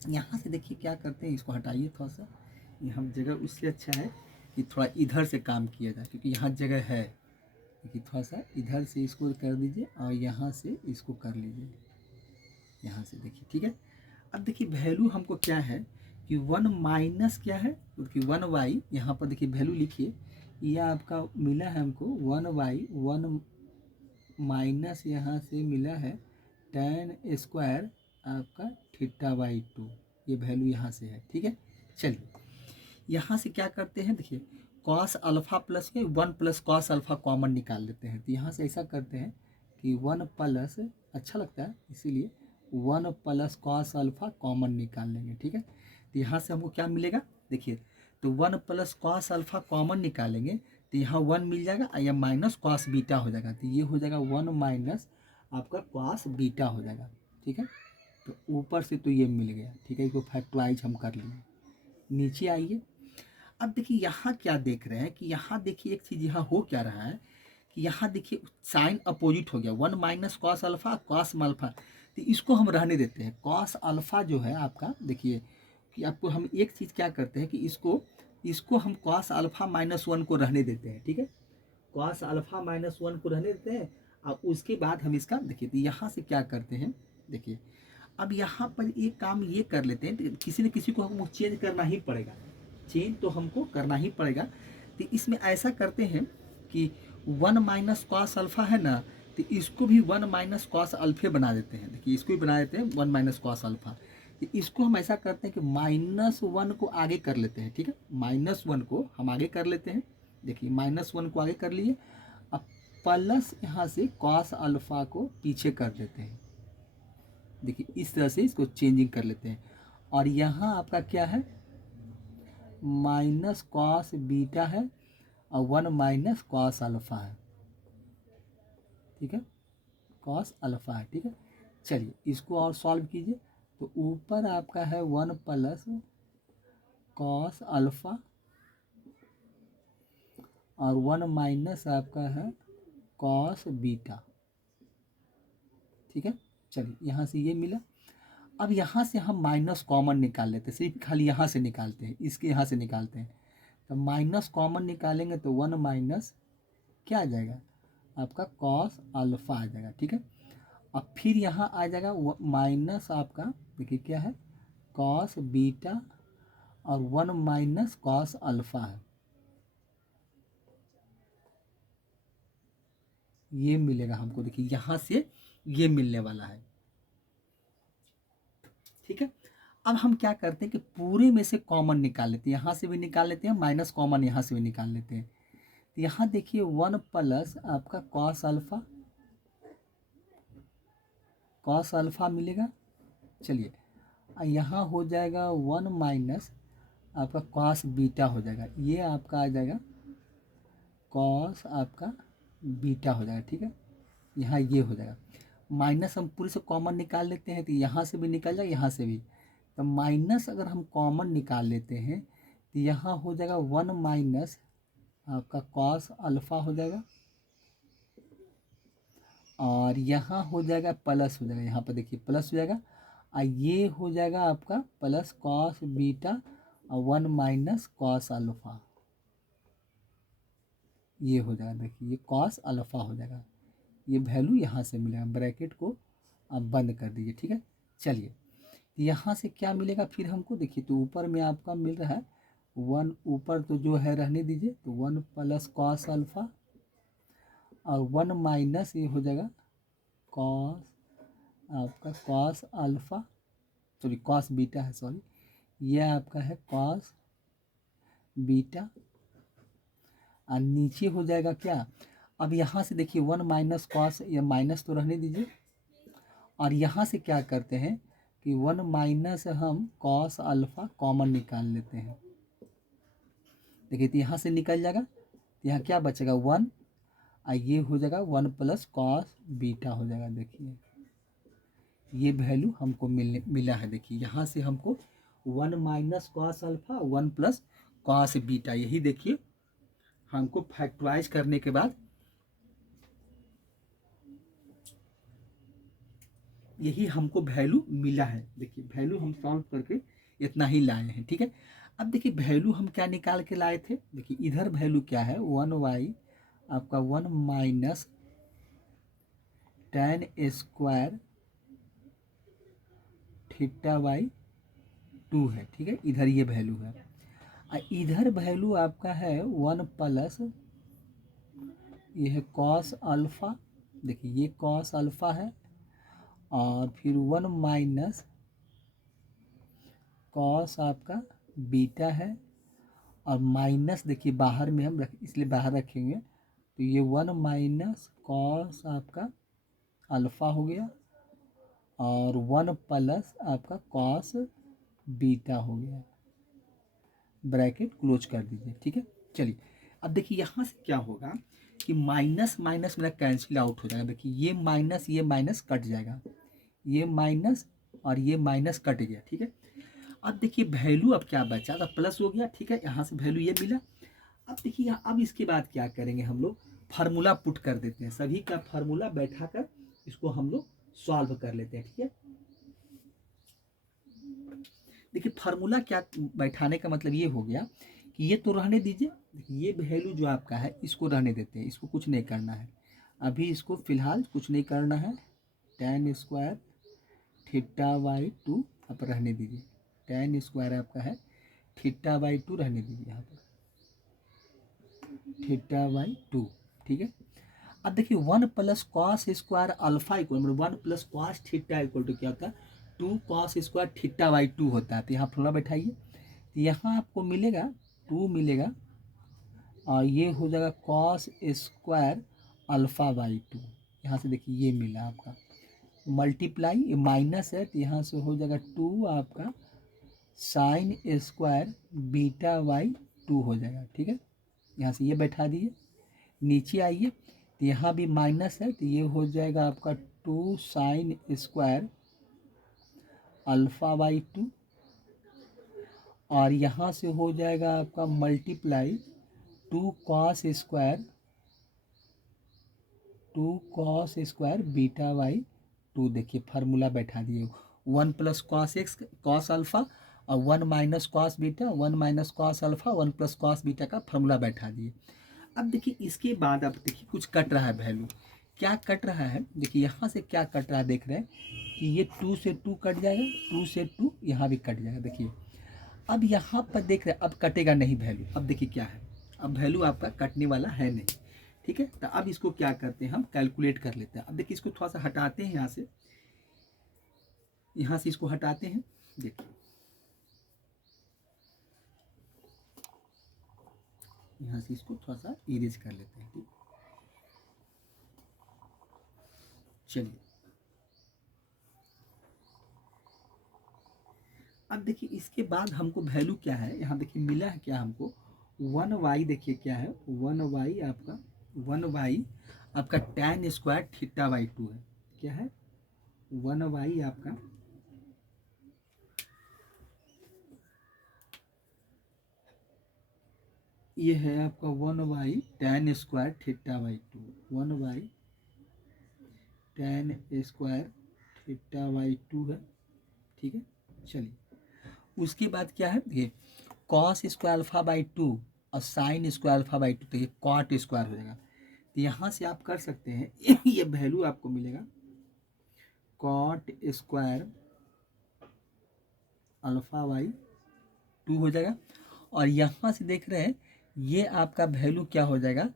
यहाँ से देखिए क्या करते हैं, इसको हटाइए थोड़ा सा, यहाँ जगह उससे अच्छा है कि थोड़ा इधर से काम किया जाए, क्योंकि यहाँ जगह है। देखिए थोड़ा सा इधर से इसको कर दीजिए और यहाँ से इसको कर लीजिए, यहाँ से देखिए। ठीक है, अब देखिए वैल्यू हमको क्या है कि 1 माइनस क्या है, क्योंकि 1y यहाँ पर देखिए वैल्यू लिखिए, यह आपका मिला है हमको 1y 1 माइनस यहाँ से मिला है tan² आपका θ/2, ये वैल्यू यहाँ से है। ठीक है, चलिए यहाँ से क्या करते हैं, देखिए कॉस अल्फ़ा प्लस के 1 प्लस कॉस अल्फ़ा कॉमन निकाल लेते हैं। तो यहाँ से ऐसा करते हैं कि 1 प्लस, अच्छा लगता है इसीलिए 1 प्लस कॉस अल्फ़ा कॉमन निकाल लेंगे। ठीक है, तो यहाँ से हमको क्या मिलेगा, देखिए तो 1 प्लस कॉस अल्फ़ा कॉमन निकालेंगे तो यहाँ 1 मिल जाएगा, या माइनस कॉस बीटा हो जाएगा, तो ये हो जाएगा 1 माइनस आपका कॉस बीटा हो जाएगा। ठीक है, तो ऊपर से तो ये मिल गया। ठीक है, इसको फैक्टराइज हम कर लेंगे। नीचे आइए, अब देखिए यहाँ क्या देख रहे हैं कि यहाँ देखिए एक चीज़ यहाँ हो क्या रहा है कि यहाँ देखिए साइन अपोजिट हो गया, 1 minus cos alpha cos alpha, तो इसको हम रहने देते हैं। कॉस अल्फ़ा जो है आपका, देखिए कि आपको हम एक चीज़ क्या करते हैं कि इसको हम कॉस अल्फ़ा -1 को रहने देते हैं। ठीक है, कॉस अल्फ़ा -1 को रहने देते हैं, और उसके बाद हम इसका देखिए, तो यहाँ से क्या करते हैं, देखिए अब यहाँ पर एक काम ये कर लेते हैं, तो किसी न किसी को हमको चेंज करना ही पड़ेगा, चेंज तो हमको करना ही पड़ेगा। तो इसमें ऐसा करते हैं कि 1 माइनस कॉस अल्फ़ा है ना, तो इसको भी 1 माइनस कॉस अल्फ़े बना देते हैं। देखिए इसको भी बना देते हैं 1 माइनस कॉस अल्फ़ा। तो इसको हम ऐसा करते हैं कि -1 को आगे कर लेते हैं। ठीक है, -1 को हम आगे कर लेते हैं। देखिए -1 को आगे कर लिए, अब प्लस यहाँ से कॉस अल्फ़ा को पीछे कर देते हैं। देखिए इस तरह से इसको चेंजिंग कर लेते हैं, और यहाँ आपका क्या है, माइनस कॉस बीटा है और 1 माइनस कॉस अल्फ़ा है। ठीक है, कॉस अल्फ़ा है। ठीक है, चलिए इसको और सॉल्व कीजिए, तो ऊपर आपका है 1 प्लस कॉस अल्फ़ा और 1 माइनस आपका है कॉस बीटा। ठीक है, चलिए यहाँ से ये मिला। अब यहाँ से हम माइनस कॉमन निकाल लेते हैं, सिर्फ खाली यहाँ से निकालते हैं, इसके यहाँ से निकालते हैं। तो माइनस कॉमन निकालेंगे तो 1 माइनस क्या आ जाएगा आपका कॉस अल्फ़ा आ जाएगा। ठीक है, अब फिर यहाँ आ जाएगा माइनस आपका, देखिए क्या है, कॉस बीटा और 1 माइनस कॉस अल्फ़ा है, ये मिलेगा हमको। देखिए यहाँ से ये मिलने वाला है। ठीक है, अब हम क्या करते हैं कि पूरे में से कॉमन निकाल लेते हैं, यहाँ से भी निकाल लेते हैं, माइनस कॉमन यहाँ से भी निकाल लेते हैं। तो यहाँ देखिए 1 प्लस आपका कॉस अल्फ़ा मिलेगा। चलिए यहाँ हो जाएगा 1 माइनस आपका कॉस बीटा हो जाएगा, ये आपका आ जाएगा कॉस आपका बीटा हो जाएगा। ठीक है, यहाँ ये हो जाएगा, माइनस हम पूरे से कॉमन निकाल लेते हैं, तो यहाँ से भी निकल जाएगा, यहाँ से भी। तो माइनस अगर हम कॉमन निकाल लेते हैं तो यहाँ हो जाएगा 1 माइनस आपका कॉस अल्फ़ा हो जाएगा, और यहाँ हो जाएगा प्लस हो जाएगा, यहाँ पर देखिए प्लस हो जाएगा, और ये हो जाएगा आपका प्लस कॉस बीटा और 1 माइनस कॉस अल्फ़ा, ये हो जाएगा। देखिए ये कॉस अल्फ़ा हो जाएगा, ये वैल्यू यहाँ से मिलेगा। ब्रैकेट को आप बंद कर दीजिए। ठीक है, चलिए यहाँ से क्या मिलेगा फिर हमको, देखिए तो ऊपर में आपका मिल रहा है 1, ऊपर तो जो है रहने दीजिए, तो 1 प्लस कॉस अल्फ़ा और 1 माइनस ये हो जाएगा कॉस आपका cos alpha, sorry cos beta है, सॉरी ये आपका है कॉस बीटा, और नीचे हो जाएगा क्या, अब यहाँ से देखिए 1 माइनस कॉस, या माइनस तो रहने दीजिए, और यहाँ से क्या करते हैं कि 1 माइनस हम कॉस अल्फ़ा कॉमन निकाल लेते हैं। देखिए तो यहाँ से निकल जाएगा, तो यहाँ क्या बचेगा 1, और ये हो जाएगा 1 प्लस कॉस बीटा हो जाएगा। देखिए ये वैल्यू हमको मिला है। देखिए यहाँ से हमको 1 minus cos alpha 1 plus cos beta, यही देखिए हमको फैक्टराइज करने के बाद यही हमको वैल्यू मिला है। देखिए वैल्यू हम सॉल्व करके इतना ही लाए हैं, ठीक है। अब देखिए वैल्यू हम क्या निकाल के लाए थे, देखिए इधर वैल्यू क्या है 1y आपका 1 माइनस tan स्क्वायर थीटा बाई 2 है, ठीक है। इधर ये वैल्यू है, और इधर वैल्यू आपका है 1 प्लस ये है कॉस अल्फ़ा। देखिए ये कॉस अल्फ़ा है, और फिर 1 माइनस कॉस आपका बीटा है, और माइनस देखिए बाहर में हम इसलिए बाहर रखेंगे, तो ये 1 माइनस कॉस आपका अल्फ़ा हो गया, और 1 प्लस आपका कॉस बीटा हो गया। ब्रैकेट क्लोज कर दीजिए, ठीक है। चलिए अब देखिए यहाँ से क्या होगा कि माइनस माइनस मेरा कैंसिल आउट हो जाएगा। देखिए ये माइनस कट जाएगा, ये माइनस और ये माइनस कट गया, ठीक है। अब देखिए वैल्यू अब क्या बचा, तो प्लस हो गया, ठीक है। यहाँ से वैल्यू ये मिला। अब देखिए यहाँ अब इसके बाद क्या करेंगे, हम लोग फार्मूला पुट कर देते हैं, सभी का फार्मूला बैठा कर इसको हम लोग सॉल्व कर लेते हैं, ठीक है। देखिए फार्मूला क्या बैठाने का मतलब ये हो गया कि ये तो रहने दीजिए, ये वैल्यू जो आपका है इसको रहने देते हैं, इसको कुछ नहीं करना है अभी, इसको फिलहाल कुछ नहीं करना है। tan स्क्वायर थीटा बाई 2 आप रहने दीजिए, tan स्क्वायर आपका है थीटा बाई 2 रहने दीजिए, यहाँ पर थीटा बाई 2, ठीक है। अब देखिए 1 plus cos square alpha equal 1 plus cos theta equal to क्या होता है 2 कॉस स्क्वायर थीटा बाई 2 होता है। तो यहाँ फॉर्मूला बैठाइए, तो यहाँ आपको मिलेगा 2 मिलेगा, और ये हो जाएगा कॉस स्क्वायर अल्फ़ा बाई 2। यहाँ से देखिए ये मिला आपका, मल्टीप्लाई ये माइनस है, तो यहाँ से हो जाएगा 2 आपका साइन स्क्वायर बीटा बाई 2 हो जाएगा, ठीक है। यहाँ से ये बैठा दिए, नीचे आइए, तो यहाँ भी माइनस है, तो ये हो जाएगा आपका 2 साइन स्क्वायर अल्फ़ा बाई 2, और यहाँ से हो जाएगा आपका multiply 2 cos square beta by 2। देखिए फार्मूला बैठा दिए, 1 plus cos x cos alpha और 1 minus cos beta, 1 minus cos alpha 1 plus cos beta का फार्मूला बैठा दिए। अब देखिए इसके बाद अब देखिए कुछ कट रहा है वैल्यू, क्या कट रहा है, देखिए यहाँ से क्या कट रहा है, देख रहे हैं कि ये 2 से 2 कट जाएगा, 2 से 2 यहाँ भी कट जाएगा। देखिए अब यहाँ पर देख रहे हैं अब कटेगा नहीं वैल्यू, अब देखिए क्या है, अब वैल्यू आपका कटने वाला है नहीं, ठीक है। तो अब इसको क्या करते हैं हम कैलकुलेट कर लेते हैं। अब देखिए इसको थोड़ा सा हटाते हैं, यहाँ से इसको हटाते हैं, देखिए यहाँ से इसको थोड़ा सा इरेज कर लेते हैं, ठीक। चलिए अब देखिए इसके बाद हमको वैल्यू क्या है, यहाँ देखिए मिला है क्या हमको 1y, देखिए क्या है 1y आपका 1y आपका tan स्क्वायर थीटा बाई 2 है, क्या है 1y आपका ये है आपका 1y tan square theta by 2, 1y tan square theta by 2 है, ठीक है। चलिए उसके बाद क्या है, ये कॉस स्क्वायर अल्फा बाई 2 और साइन स्क्वायर अल्फा बाई 2, तो ये कॉट स्क्वायर हो जाएगा। तो यहाँ से आप कर सकते हैं ये वैल्यू आपको मिलेगा कॉट स्क्वायर अल्फा बाई 2 हो जाएगा। और यहाँ से देख रहे हैं ये आपका वैल्यू क्या हो जाएगा,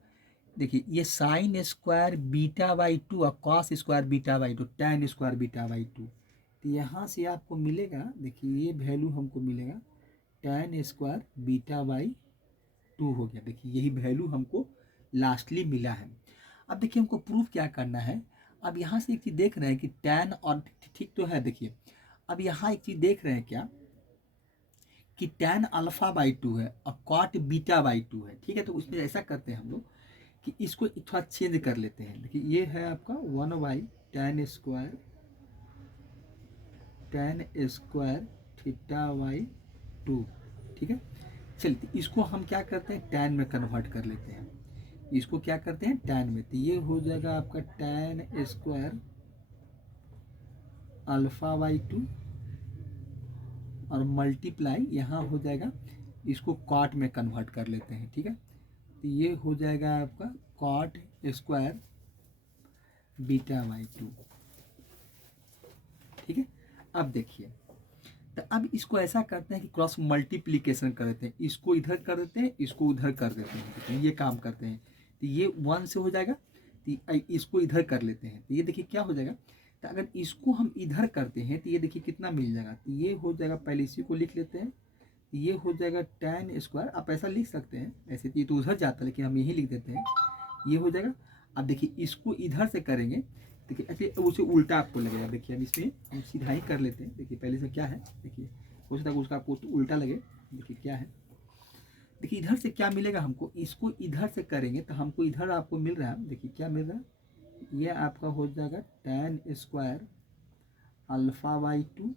देखिए ये साइन स्क्वायर बीटा बाई 2 और cos square beta by 2 tan square beta by 2। तो यहाँ से आपको मिलेगा, देखिए ये वैल्यू हमको मिलेगा tan स्क्वायर बीटा बाई 2 हो गया। देखिए यही वैल्यू हमको लास्टली मिला है। अब देखिए हमको प्रूफ क्या करना है, अब यहाँ से एक चीज़ देख रहे हैं कि tan और ठीक तो है। देखिए अब यहाँ एक चीज़ देख रहे हैं क्या कि tan अल्फा बाई 2 है और cot बीटा बाई 2 है। ठीक है, तो उसमें ऐसा करते हैं हम लोग कि इसको थोड़ा चेंज कर लेते हैं। देखिए ये है आपका 1/tan² थीटा बाई 2। ठीक है, चलिए इसको हम क्या करते हैं tan में कन्वर्ट कर लेते हैं। इसको क्या करते हैं tan में, तो ये हो जाएगा आपका tan² अल्फा बाई 2 और मल्टीप्लाई यहाँ हो जाएगा, इसको कॉट में कन्वर्ट कर लेते हैं। ठीक है, तो ये हो जाएगा आपका cot² बीटा बाई 2। ठीक है, अब देखिए, तो अब इसको ऐसा करते हैं कि क्रॉस मल्टीप्लिकेशन कर देते हैं, इसको इधर कर देते हैं, इसको उधर कर देते हैं। तो ये काम करते हैं, तो ये 1 से हो जाएगा, तो इसको इधर कर लेते हैं, तो ये देखिए क्या हो जाएगा। तो अगर इसको हम इधर करते हैं तो ये देखिए कितना मिल जाएगा, तो ये हो जाएगा, पहले इसी को लिख लेते हैं, ये हो जाएगा tan²। आप ऐसा लिख सकते हैं, ऐसे तो ये तो उधर जाता है लेकिन हम यही लिख देते हैं, ये हो जाएगा। अब देखिए इसको इधर से करेंगे, देखिए ऐसे उसे उल्टा आपको लगेगा। देखिए अब इसमें हम सीधा ही कर लेते हैं। देखिए पहले से क्या है, देखिए हो सकता है उसका आपको तो उल्टा लगे। देखिए क्या है, देखिए इधर से क्या मिलेगा हमको, इसको इधर से करेंगे तो हमको इधर आपको मिल रहा है, देखिए क्या मिल रहा है, ये आपका हो जाएगा tan² अल्फा बाई 2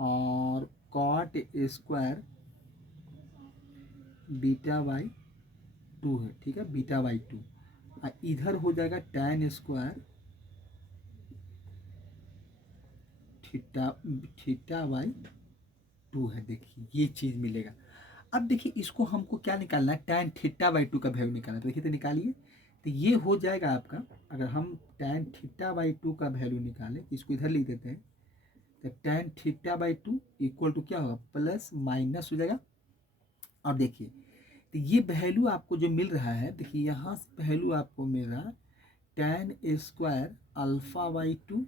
और cot² बीटा बाई 2 है। ठीक है, बीटा बाई 2, और इधर हो जाएगा tan² थीटा बाई 2 है। देखिए ये चीज़ मिलेगा। अब देखिए इसको हमको क्या निकालना है, tan थीटा बाई 2 का वैल्यू निकालना है। तो देखिए तो निकालिए, तो ये हो जाएगा आपका, अगर हम tan थीटा बाई 2 का वैल्यू निकालें, इसको इधर लिख देते हैं, तो tan theta by 2 equal to क्या होगा, प्लस माइनस हो जाएगा। और देखिए तो ये वैल्यू आपको जो मिल रहा है, देखिए यहाँ से वैल्यू आपको मिल रहा है tan² अल्फा बाई 2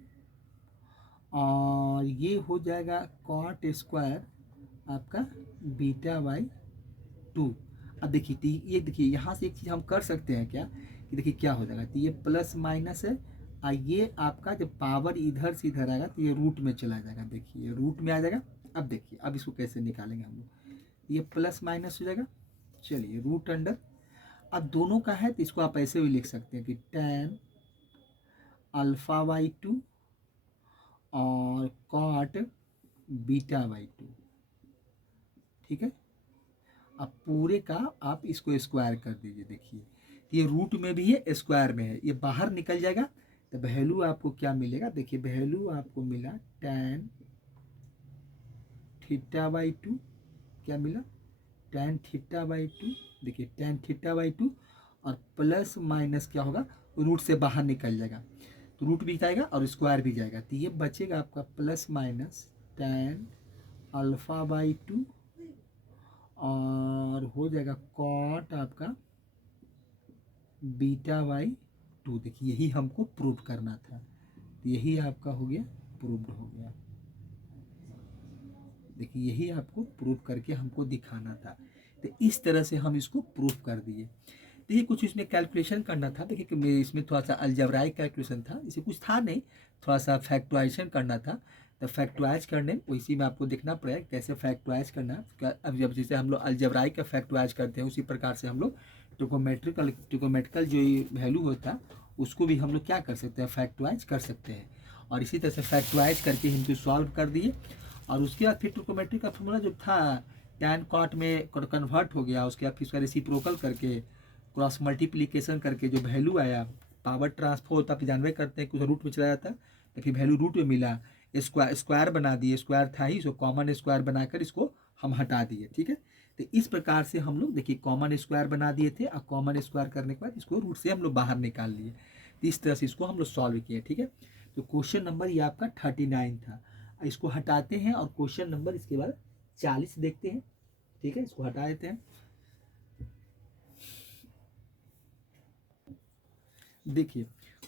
और ये हो जाएगा cot² आपका बीटा बाई 2। अब देखिए ये देखिए यहाँ से एक चीज़ हम कर सकते हैं क्या, कि देखिए क्या हो जाएगा, तो ये प्लस माइनस है और ये आपका जब पावर इधर से इधर आएगा तो ये रूट में चला जाएगा। देखिए ये रूट में आ जाएगा। अब देखिए अब इसको कैसे निकालेंगे हम लोग, ये प्लस माइनस हो जाएगा। चलिए रूट अंडर, अब दोनों का है तो इसको आप ऐसे भी लिख सकते हैं कि tan अल्फा बाई 2 और cot बीटा बाई 2। ठीक है, अब पूरे का आप इसको स्क्वायर कर दीजिए। देखिए ये रूट में भी है, स्क्वायर में है, ये बाहर निकल जाएगा तो वैल्यू आपको क्या मिलेगा, देखिए वैल्यू आपको मिला tan थीटा बाई 2, क्या मिला tan थीटा बाई 2। देखिए tan थीटा बाई 2 और प्लस माइनस क्या होगा, रूट से बाहर निकल जाएगा, तो रूट भी जाएगा और स्क्वायर भी जाएगा, तो ये बचेगा आपका plus minus tan alpha by 2 और हो जाएगा cot आपका बीटा बाई 2। देखिए यही हमको प्रूव करना था, यही आपका हो गया, प्रूव्ड हो गया। देखिए यही आपको प्रूव करके हमको दिखाना था, तो इस तरह से हम इसको प्रूव कर दिए। देखिए कुछ इसमें कैलकुलेशन करना था, देखिए कि इसमें थोड़ा सा अलजेब्राइक कैलकुलेशन था, इसे कुछ था नहीं, थोड़ा सा फैक्टराइजेशन करना था। तो फैक्टराइज करने उसी में आपको देखना पड़ेगा कैसे फैक्टराइज करना है। अब जब जैसे हम लोग अलजेब्राइक का फैक्टराइज करते हैं उसी प्रकार से हम लोग ट्रिकोमेट्रिकल जो वैल्यू होता है उसको भी हम लोग क्या कर सकते हैं, फैक्टराइज कर सकते हैं। और इसी तरह से फैक्टराइज करके हम सॉल्व कर दिए, और उसके बाद फिर ट्रिकोमेट्री का फॉर्मूला जो था tan cot में कन्वर्ट हो गया, उसके बाद फिर उसका रेसिप्रोकल करके क्रॉस मल्टीप्लिकेशन करके जो वैल्यू आया, पावर ट्रांसफर होता फिर जानवे करते हैं कुछ रूट में चला जाता, तो फिर वैल्यू रूट में मिला, स्क्वायर बना दिए, स्क्वायर था ही, इसको कॉमन स्क्वायर बनाकर इसको हम हटा दिए। ठीक है, तो इस प्रकार से हम लोग देखिए कॉमन स्क्वायर बना दिए थे, और कॉमन स्क्वायर करने के बाद इसको रूट से हम लोग बाहर निकाल लिए, तो इस तरह से इसको हम लोग सॉल्व किए। ठीक है, तो क्वेश्चन नंबर ये आपका 39 था। इसको हटाते हैं और क्वेश्चन नंबर इसके बाद 40 देखते हैं। ठीक है, इसको हटा देते हैं। देखिए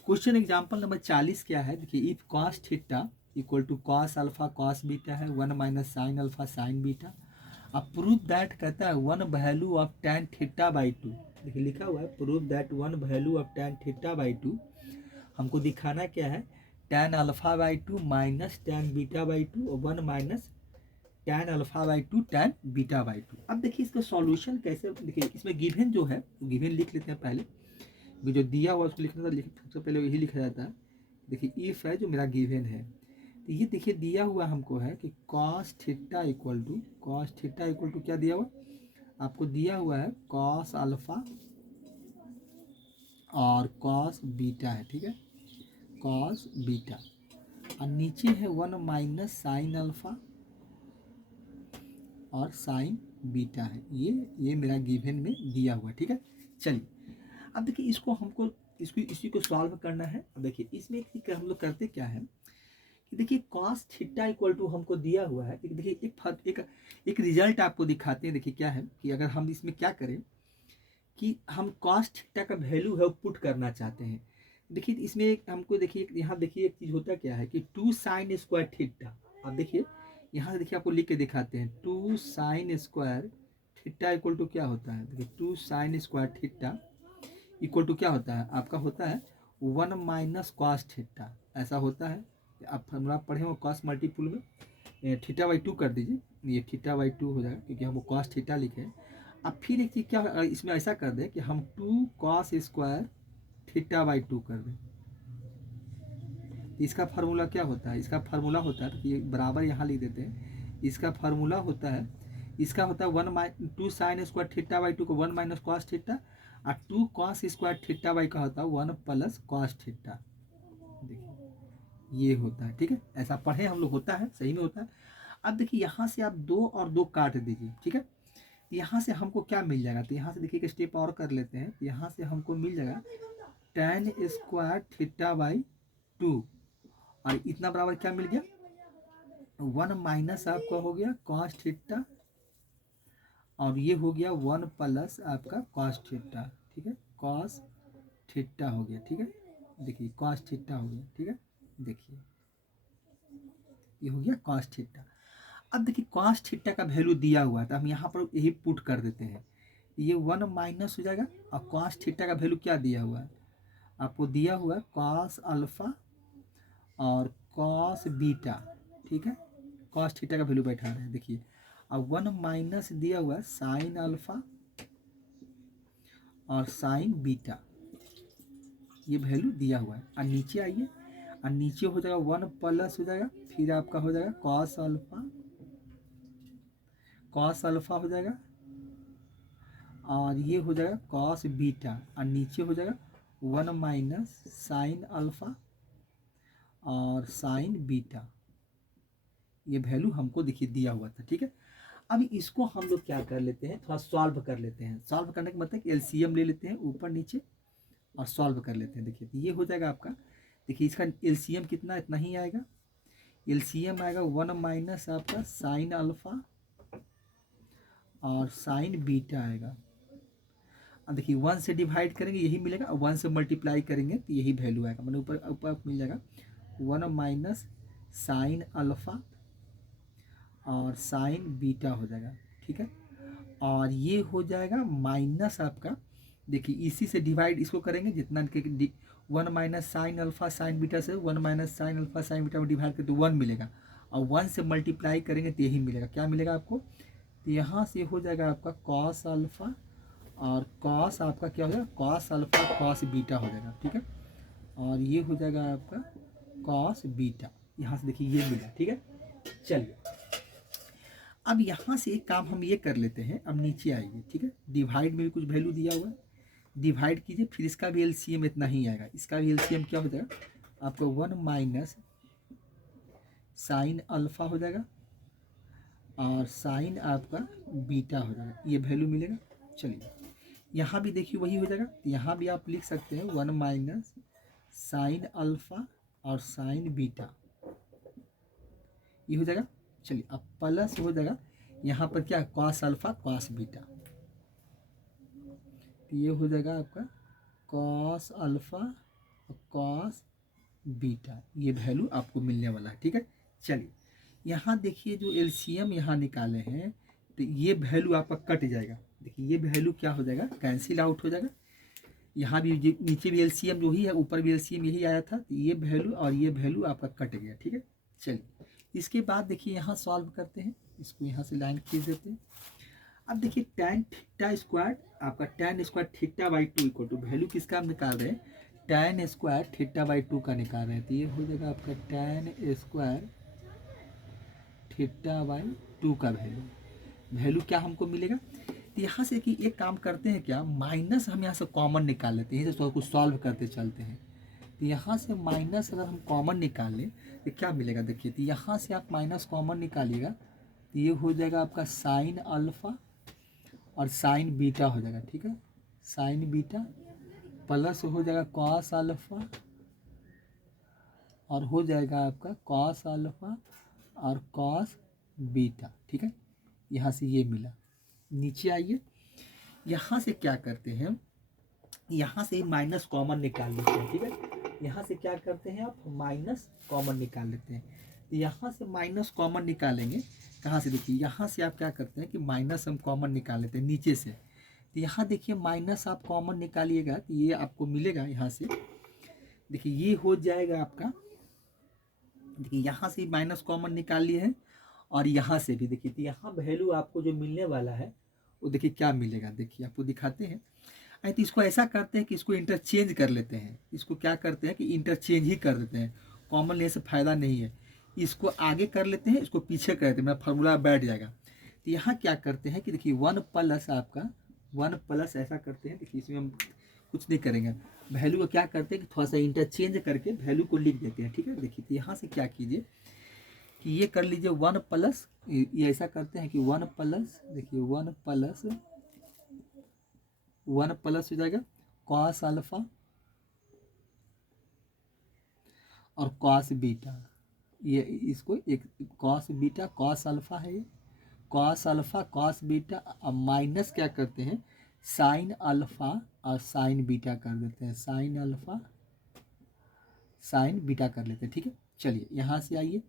क्वेश्चन एग्जांपल नंबर 40 क्या है, देखिए if cos theta equal to cos alpha cos beta है 1 minus sine alpha sine beta, अब प्रूव दैट कहता है 1 value of tan theta by 2। देखिए लिखा हुआ है prove that 1 value of tan theta by 2 हमको दिखाना क्या है, tan alpha by two minus tan beta by two और 1 माइनस tan alpha by two tan beta by two. अब देखिए इसका सॉल्यूशन कैसे, देखिए इसमें गिवन जो है गिवन लिख लेते हैं पहले, जो दिया हुआ उसको लिखना था, सबसे पहले यही लिखा जाता है। देखिए इफ है जो मेरा गिवन है, तो ये देखिए दिया हुआ हमको है कि cos थीटा इक्वल टू क्या दिया हुआ आपको, दिया हुआ है cos अल्फा और cos बीटा है, ठीक है, cos बीटा, और नीचे है 1 माइनस साइन अल्फा और साइन बीटा है, ये मेरा गिवन में दिया हुआ, ठीक है। चलिए अब देखिए इसको हमको इसी को सॉल्व करना है। अब देखिए इसमें हम लोग करते क्या है कि देखिए cos थीटा इक्वल टू हमको दिया हुआ है, देखिए एक रिजल्ट आपको दिखाते हैं। देखिए क्या है कि अगर हम इसमें क्या करें कि हम cos थीटा का वैल्यू है पुट करना चाहते हैं। देखिए इसमें हमको देखिए यहाँ देखिए एक चीज़ होता क्या है कि 2 साइन स्क्वायर थीटा, अब देखिए यहाँ से देखिए आपको लिख के दिखाते हैं 2 sine square theta equal to क्या होता है। देखिए 2 sine square theta equal to क्या होता है आपका, होता है 1 माइनस कॉस थीटा, ऐसा होता है। आप फॉर्मूला पढ़े हो कॉस मल्टीपुल में थीटा बाई टू कर दीजिए, ये थीटा बाई टू हो जाएगा क्योंकि हमको कॉस थीटा लिखे हैं। अब फिर एक चीज़ क्या इसमें ऐसा कर दें कि हम 2 cos square theta by to कर दें। इसका फार्मूला क्या होता है, इसका फार्मूला होता है कि बराबर यहाँ लिख देते हैं। इसका फार्मूला होता है, इसका होता है 2 sine square theta by to को 1 माइनस कॉस थीटा, और 2 कॉस स्क्वायर थीटा बाई का होता है 1 प्लस कॉस थीटा। देखिए ये होता है, ठीक है, ऐसा पढ़े हम लोग, होता है, सही में होता है। अब देखिए यहाँ से आप 2 और 2 काट दीजिए, ठीक है। यहाँ से हमको क्या मिल जाएगा, तो यहाँ से देखिए एक स्टेप और कर लेते हैं। यहाँ से हमको मिल जाएगा tan square theta by two, और इतना बराबर क्या मिल गया 1 माइनस आपका हो गया कॉस थीटा, और ये हो गया 1 प्लस आपका कॉस थीटा, ठीक है, कॉस थीटा हो गया, ठीक है। देखिए कॉस थीटा हो गया, ठीक है, देखिए ये हो गया कॉस थीटा। अब देखिए कॉस थीटा का वैल्यू दिया हुआ है तो हम यहाँ पर यही पुट कर देते हैं, ये 1 माइनस हो जाएगा, और कॉस थीटा का वैल्यू क्या दिया हुआ है आपको, दिया हुआ है कॉस अल्फा और कॉस बीटा, ठीक है, कॉस थीटा का वैल्यू बैठा रहे हैं। देखिए अब 1 माइनस दिया हुआ है साइन अल्फा और साइन बीटा, ये वैल्यू दिया हुआ है। और नीचे आइए, और नीचे हो जाएगा 1 प्लस हो जाएगा, फिर आपका हो जाएगा कॉस अल्फा हो जाएगा, और ये हो जाएगा कॉस बीटा, और नीचे हो जाएगा 1 माइनस साइन अल्फा और साइन बीटा, ये वैल्यू हमको देखिए दिया हुआ था, ठीक है। अब इसको हम लोग क्या कर लेते हैं, थोड़ा सॉल्व कर लेते हैं। सॉल्व करने का मतलब एलसीएम ले लेते हैं ऊपर नीचे और सॉल्व कर लेते हैं। देखिए ये हो जाएगा आपका, देखिए इसका एलसीएम कितना, इतना ही आएगा। एलसीएम आएगा 1 माइनस आपका साइन अल्फा और साइन बीटा आएगा। अब देखिए 1 से डिवाइड करेंगे यही मिलेगा, और 1 से मल्टीप्लाई करेंगे तो यही वैल्यू आएगा, मतलब ऊपर ऊपर मिल जाएगा 1 माइनस साइन अल्फा और साइन बीटा हो जाएगा, ठीक है। और ये हो जाएगा माइनस आपका, देखिए इसी से डिवाइड इसको करेंगे, जितना 1 minus sine alpha sine beta से 1 minus sine alpha sine beta में डिवाइड करें तो 1 मिलेगा, और 1 से मल्टीप्लाई करेंगे तो यही मिलेगा। क्या मिलेगा आपको, तो यहाँ से हो जाएगा आपका कॉस अल्फा और कॉस आपका क्या हो जाएगा कॉस अल्फा कॉस बीटा हो जाएगा, ठीक है। और ये हो जाएगा आपका कॉस बीटा, यहाँ से देखिए ये मिला, ठीक है। चलिए अब यहाँ से एक काम हम ये कर लेते हैं, अब नीचे आइए, ठीक है। डिवाइड में भी कुछ वैल्यू दिया हुआ है, डिवाइड कीजिए, फिर इसका भी एलसीएम इतना ही आएगा। इसका भी एलसीएम क्या हो जाएगा आपको 1 माइनस साइन अल्फा हो जाएगा और साइन आपका बीटा हो जाएगा, ये वैल्यू मिलेगा। चलिए यहाँ भी देखिए वही हो जाएगा, यहाँ भी आप लिख सकते हैं 1 माइनस साइन अल्फा और साइन बीटा, ये हो जाएगा। चलिए अब प्लस हो जाएगा यहाँ पर क्या कॉस अल्फा कॉस बीटा, तो ये हो जाएगा आपका कॉस अल्फा कॉस बीटा, ये वैल्यू आपको मिलने वाला है, ठीक है। चलिए यहाँ देखिए जो एलसीएम यहाँ निकाले हैं तो ये वैल्यू आपका कट जाएगा। देखिए ये वैल्यू क्या हो जाएगा, कैंसिल आउट हो जाएगा। यहाँ भी नीचे भी एलसीएम जो ही है, ऊपर भी एलसीएम यही आया था, तो ये वैल्यू और ये वैल्यू आपका कट गया। ठीक है, चलिए इसके बाद देखिए यहाँ सॉल्व करते हैं, इसको यहाँ से लाइन खींच देते हैं। अब देखिए tan थीटा स्क्वायर, आपका tan square theta by 2 equal to value किसका हम निकाल रहे हैं, tan स्क्वायर थीटा बाई 2 का निकाल रहे हैं। तो ये हो जाएगा आपका tan स्क्वायर थीटा बाई 2 का वैल्यू क्या हमको मिलेगा। तो यहाँ से कि एक काम करते हैं क्या, माइनस हम यहाँ से कॉमन निकाल लेते हैं, जैसे कुछ सॉल्व करते चलते हैं। तो यहाँ से माइनस अगर हम कॉमन निकाल लें तो क्या मिलेगा, देखिए तो यहाँ से आप माइनस कॉमन निकालिएगा तो ये हो जाएगा आपका साइन अल्फ़ा और साइन बीटा हो जाएगा। ठीक है, साइन बीटा प्लस हो जाएगा कॉस अल्फ़ा और हो जाएगा आपका कॉस अल्फ़ा और कॉस बीटा। ठीक है, यहाँ से ये मिला। नीचे आइए, यहाँ से क्या करते हैं, यहाँ से माइनस कॉमन निकाल लेते हैं। ठीक है, यहाँ से क्या करते हैं आप, माइनस कॉमन निकाल लेते हैं। तो यहाँ से माइनस कॉमन निकालेंगे कहाँ से, देखिए यहाँ से आप क्या करते हैं कि माइनस हम कॉमन निकाल लेते हैं नीचे से। तो यहाँ देखिए माइनस आप कॉमन निकालिएगा तो ये आपको मिलेगा, यहाँ से देखिए ये हो जाएगा आपका, देखिए यहाँ से माइनस कॉमन निकाल लिए हैं और यहाँ से भी देखिए, तो यहाँ वैल्यू आपको जो मिलने वाला है वो देखिए क्या मिलेगा, देखिए आपको दिखाते हैं। तो इसको ऐसा करते हैं कि इसको इंटरचेंज कर लेते हैं, इसको क्या करते हैं कि इंटरचेंज ही कर देते हैं, कॉमन लेने से फ़ायदा नहीं है। इसको आगे कर लेते हैं, इसको पीछे कर देते हैं, मेरा फार्मूला बैठ जाएगा। तो यहाँ क्या करते हैं कि देखिए 1 प्लस आपका 1 प्लस ऐसा करते हैं, देखिए इसमें हम कुछ नहीं करेंगे, वैल्यू को क्या करते हैं कि थोड़ा सा इंटरचेंज करके वैल्यू को लिख देते हैं। ठीक है, देखिए तो यहाँ से क्या कीजिए कि ये कर लीजिए 1 प्लस, ये ऐसा करते हैं कि 1 प्लस, देखिए 1 प्लस हो जाएगा कॉस अल्फ़ा और कॉस बीटा, ये इसको एक कॉस बीटा कॉस अल्फ़ा है, ये कॉस अल्फ़ा कॉस बीटा, अब माइनस क्या करते हैं साइन अल्फ़ा और साइन बीटा कर देते हैं, साइन अल्फ़ा साइन बीटा कर लेते हैं। ठीक है, चलिए यहाँ से आइए,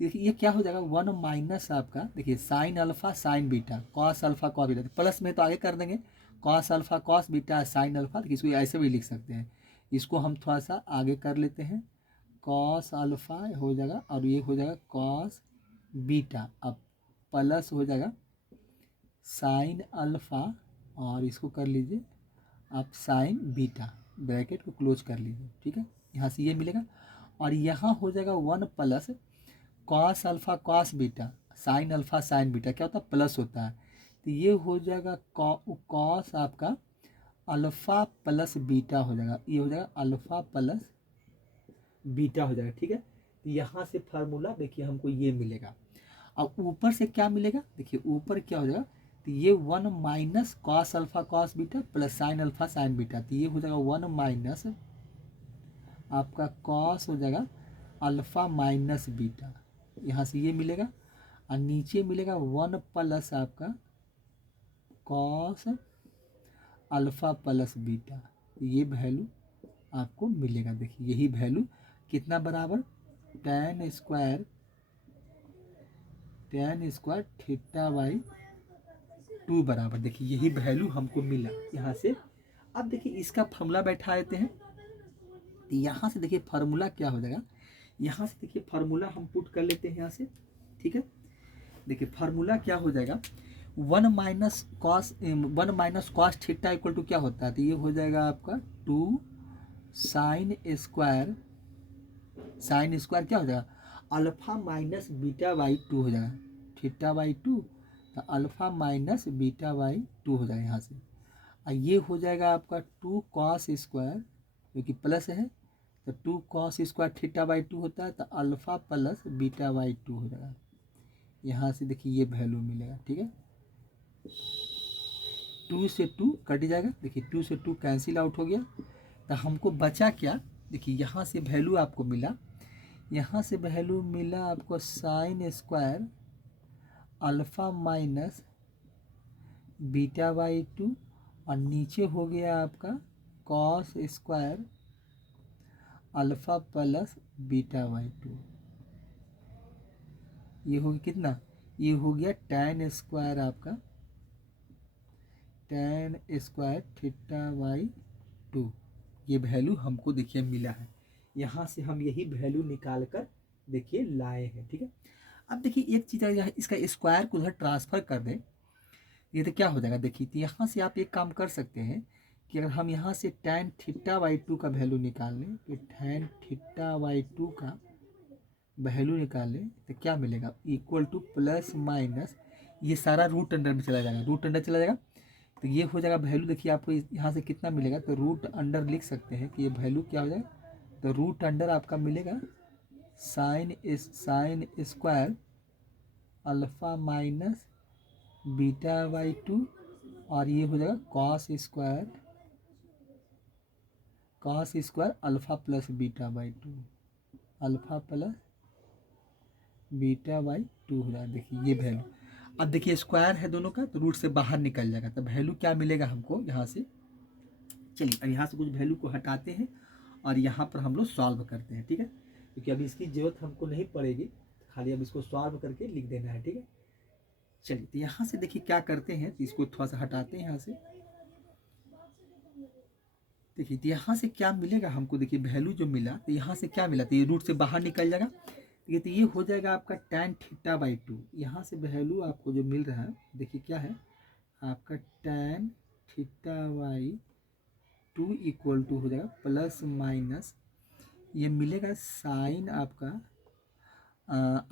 देखिए ये क्या हो जाएगा 1 माइनस आपका, देखिए sine alpha sine beta cos alpha cos beta, plus में तो आगे कर देंगे cos alpha cos beta sine alpha, देखिए इसको ऐसे भी लिख सकते हैं, इसको हम थोड़ा सा आगे कर लेते हैं, कॉस अल्फ़ा हो जाएगा और ये हो जाएगा कॉस बीटा, अब प्लस हो जाएगा साइन अल्फ़ा और इसको कर लीजिए आप साइन बीटा, ब्रैकेट को क्लोज कर लीजिए। ठीक है, यहाँ से ये मिलेगा और यहाँ हो जाएगा 1 plus cos alpha cos beta sine alpha sine beta, क्या होता है प्लस होता है, तो ये हो जाएगा कॉस आपका अल्फ़ा प्लस बीटा हो जाएगा, ये हो जाएगा अल्फ़ा प्लस बीटा हो जाएगा। ठीक है, तो यहाँ से फार्मूला देखिए हमको ये मिलेगा। अब ऊपर से क्या मिलेगा, देखिए ऊपर क्या हो जाएगा, तो ये 1 minus cos alpha cos beta plus sine alpha sine beta, तो ये हो जाएगा 1 माइनस आपका कॉस हो जाएगा अल्फ़ा माइनस बीटा, यहाँ से ये मिलेगा और नीचे मिलेगा 1 प्लस आपका कॉस अल्फ़ा प्लस बीटा, ये वैल्यू आपको मिलेगा। देखिए यही वैल्यू कितना बराबर tan स्क्वायर थीटा बाई 2 बराबर, देखिए यही वैल्यू हमको मिला यहाँ से। अब देखिए इसका फार्मूला बैठा देते हैं, तो यहाँ से देखिए फार्मूला क्या हो जाएगा, यहाँ से देखिए फार्मूला हम पुट कर लेते हैं यहाँ से। ठीक है, देखिए फार्मूला क्या हो जाएगा 1 minus cos theta equal to क्या होता है, तो ये हो जाएगा आपका 2 साइन स्क्वायर क्या हो जाएगा अल्फ़ा माइनस बीटा बाई 2 हो जाएगा, थीटा बाई 2 तो अल्फ़ा माइनस बीटा बाई 2 हो जाएगा यहाँ से, और ये हो जाएगा आपका 2 कॉस स्क्वायर जो कि प्लस है, तो 2 कॉस स्क्वायर थीटा बाई 2 होता है, तो अल्फ़ा प्लस बीटा बाई 2 हो जाएगा। यहाँ से देखिए ये वैल्यू मिलेगा। ठीक है, 2 से 2 कट जाएगा, देखिए 2 से 2 कैंसिल आउट हो गया, तो हमको बचा क्या, देखिए यहाँ से वैल्यू आपको मिला, यहाँ से वैल्यू मिला आपको sine square alpha minus beta by 2 और नीचे हो गया आपका cos square alpha plus beta by 2, ये हो गया कितना, ये हो गया tan स्क्वायर आपका tan स्क्वायर थीटा बाई 2, ये वैल्यू हमको देखिए मिला है। यहाँ से हम यही वैल्यू निकाल कर देखिए लाए हैं, ठीक है। अब देखिए एक चीज़ है, इसका स्क्वायर को उधर ट्रांसफ़र कर दें, ये तो क्या हो जाएगा देखिए। तो यहाँ से आप एक काम कर सकते हैं कि अगर हम यहाँ से tan θ/2 का वैल्यू निकाल लें, कि tan θ/2 का वैल्यू निकाल लें तो क्या मिलेगा, इक्वल टू प्लस माइनस, ये सारा रूट अंडर में चला जाएगा, रूट अंडर चला जाएगा, तो ये हो जाएगा वैल्यू। देखिए आपको यहाँ से कितना मिलेगा, तो रूट अंडर लिख सकते हैं कि ये वैल्यू क्या हो जाएगा, तो रूट अंडर आपका मिलेगा साइन स्क्वायर अल्फ़ा माइनस β/2, और ये हो जाएगा cos square alpha plus β/2, alpha plus β/2 हो जाएगा। देखिए ये वैल्यू, अब देखिए स्क्वायर है दोनों का, तो रूट से बाहर निकल जाएगा, तो वैल्यू क्या मिलेगा हमको यहाँ से। चलिए अब यहाँ से कुछ वैल्यू को हटाते हैं और यहाँ पर हम लोग सॉल्व करते हैं, ठीक है, क्योंकि अभी इसकी जरूरत हमको नहीं पड़ेगी, खाली अब इसको सॉल्व करके लिख देना है, ठीक है। चलिए तो यहाँ से देखिए क्या करते हैं, तो इसको थोड़ा सा हटाते हैं यहाँ से। देखिए तो यहाँ से क्या मिलेगा हमको, देखिए वैल्यू जो मिला, तो यहाँ से क्या मिला, तो ये रूट से बाहर निकल जाएगा, ठीक है। तो ये हो जाएगा आपका tan θ/2, यहाँ से वैल्यू आपको जो मिल रहा है देखिए क्या है आपका tan θ/2 इक्वल टू हो जाएगा प्लस माइनस, ये मिलेगा साइन आपका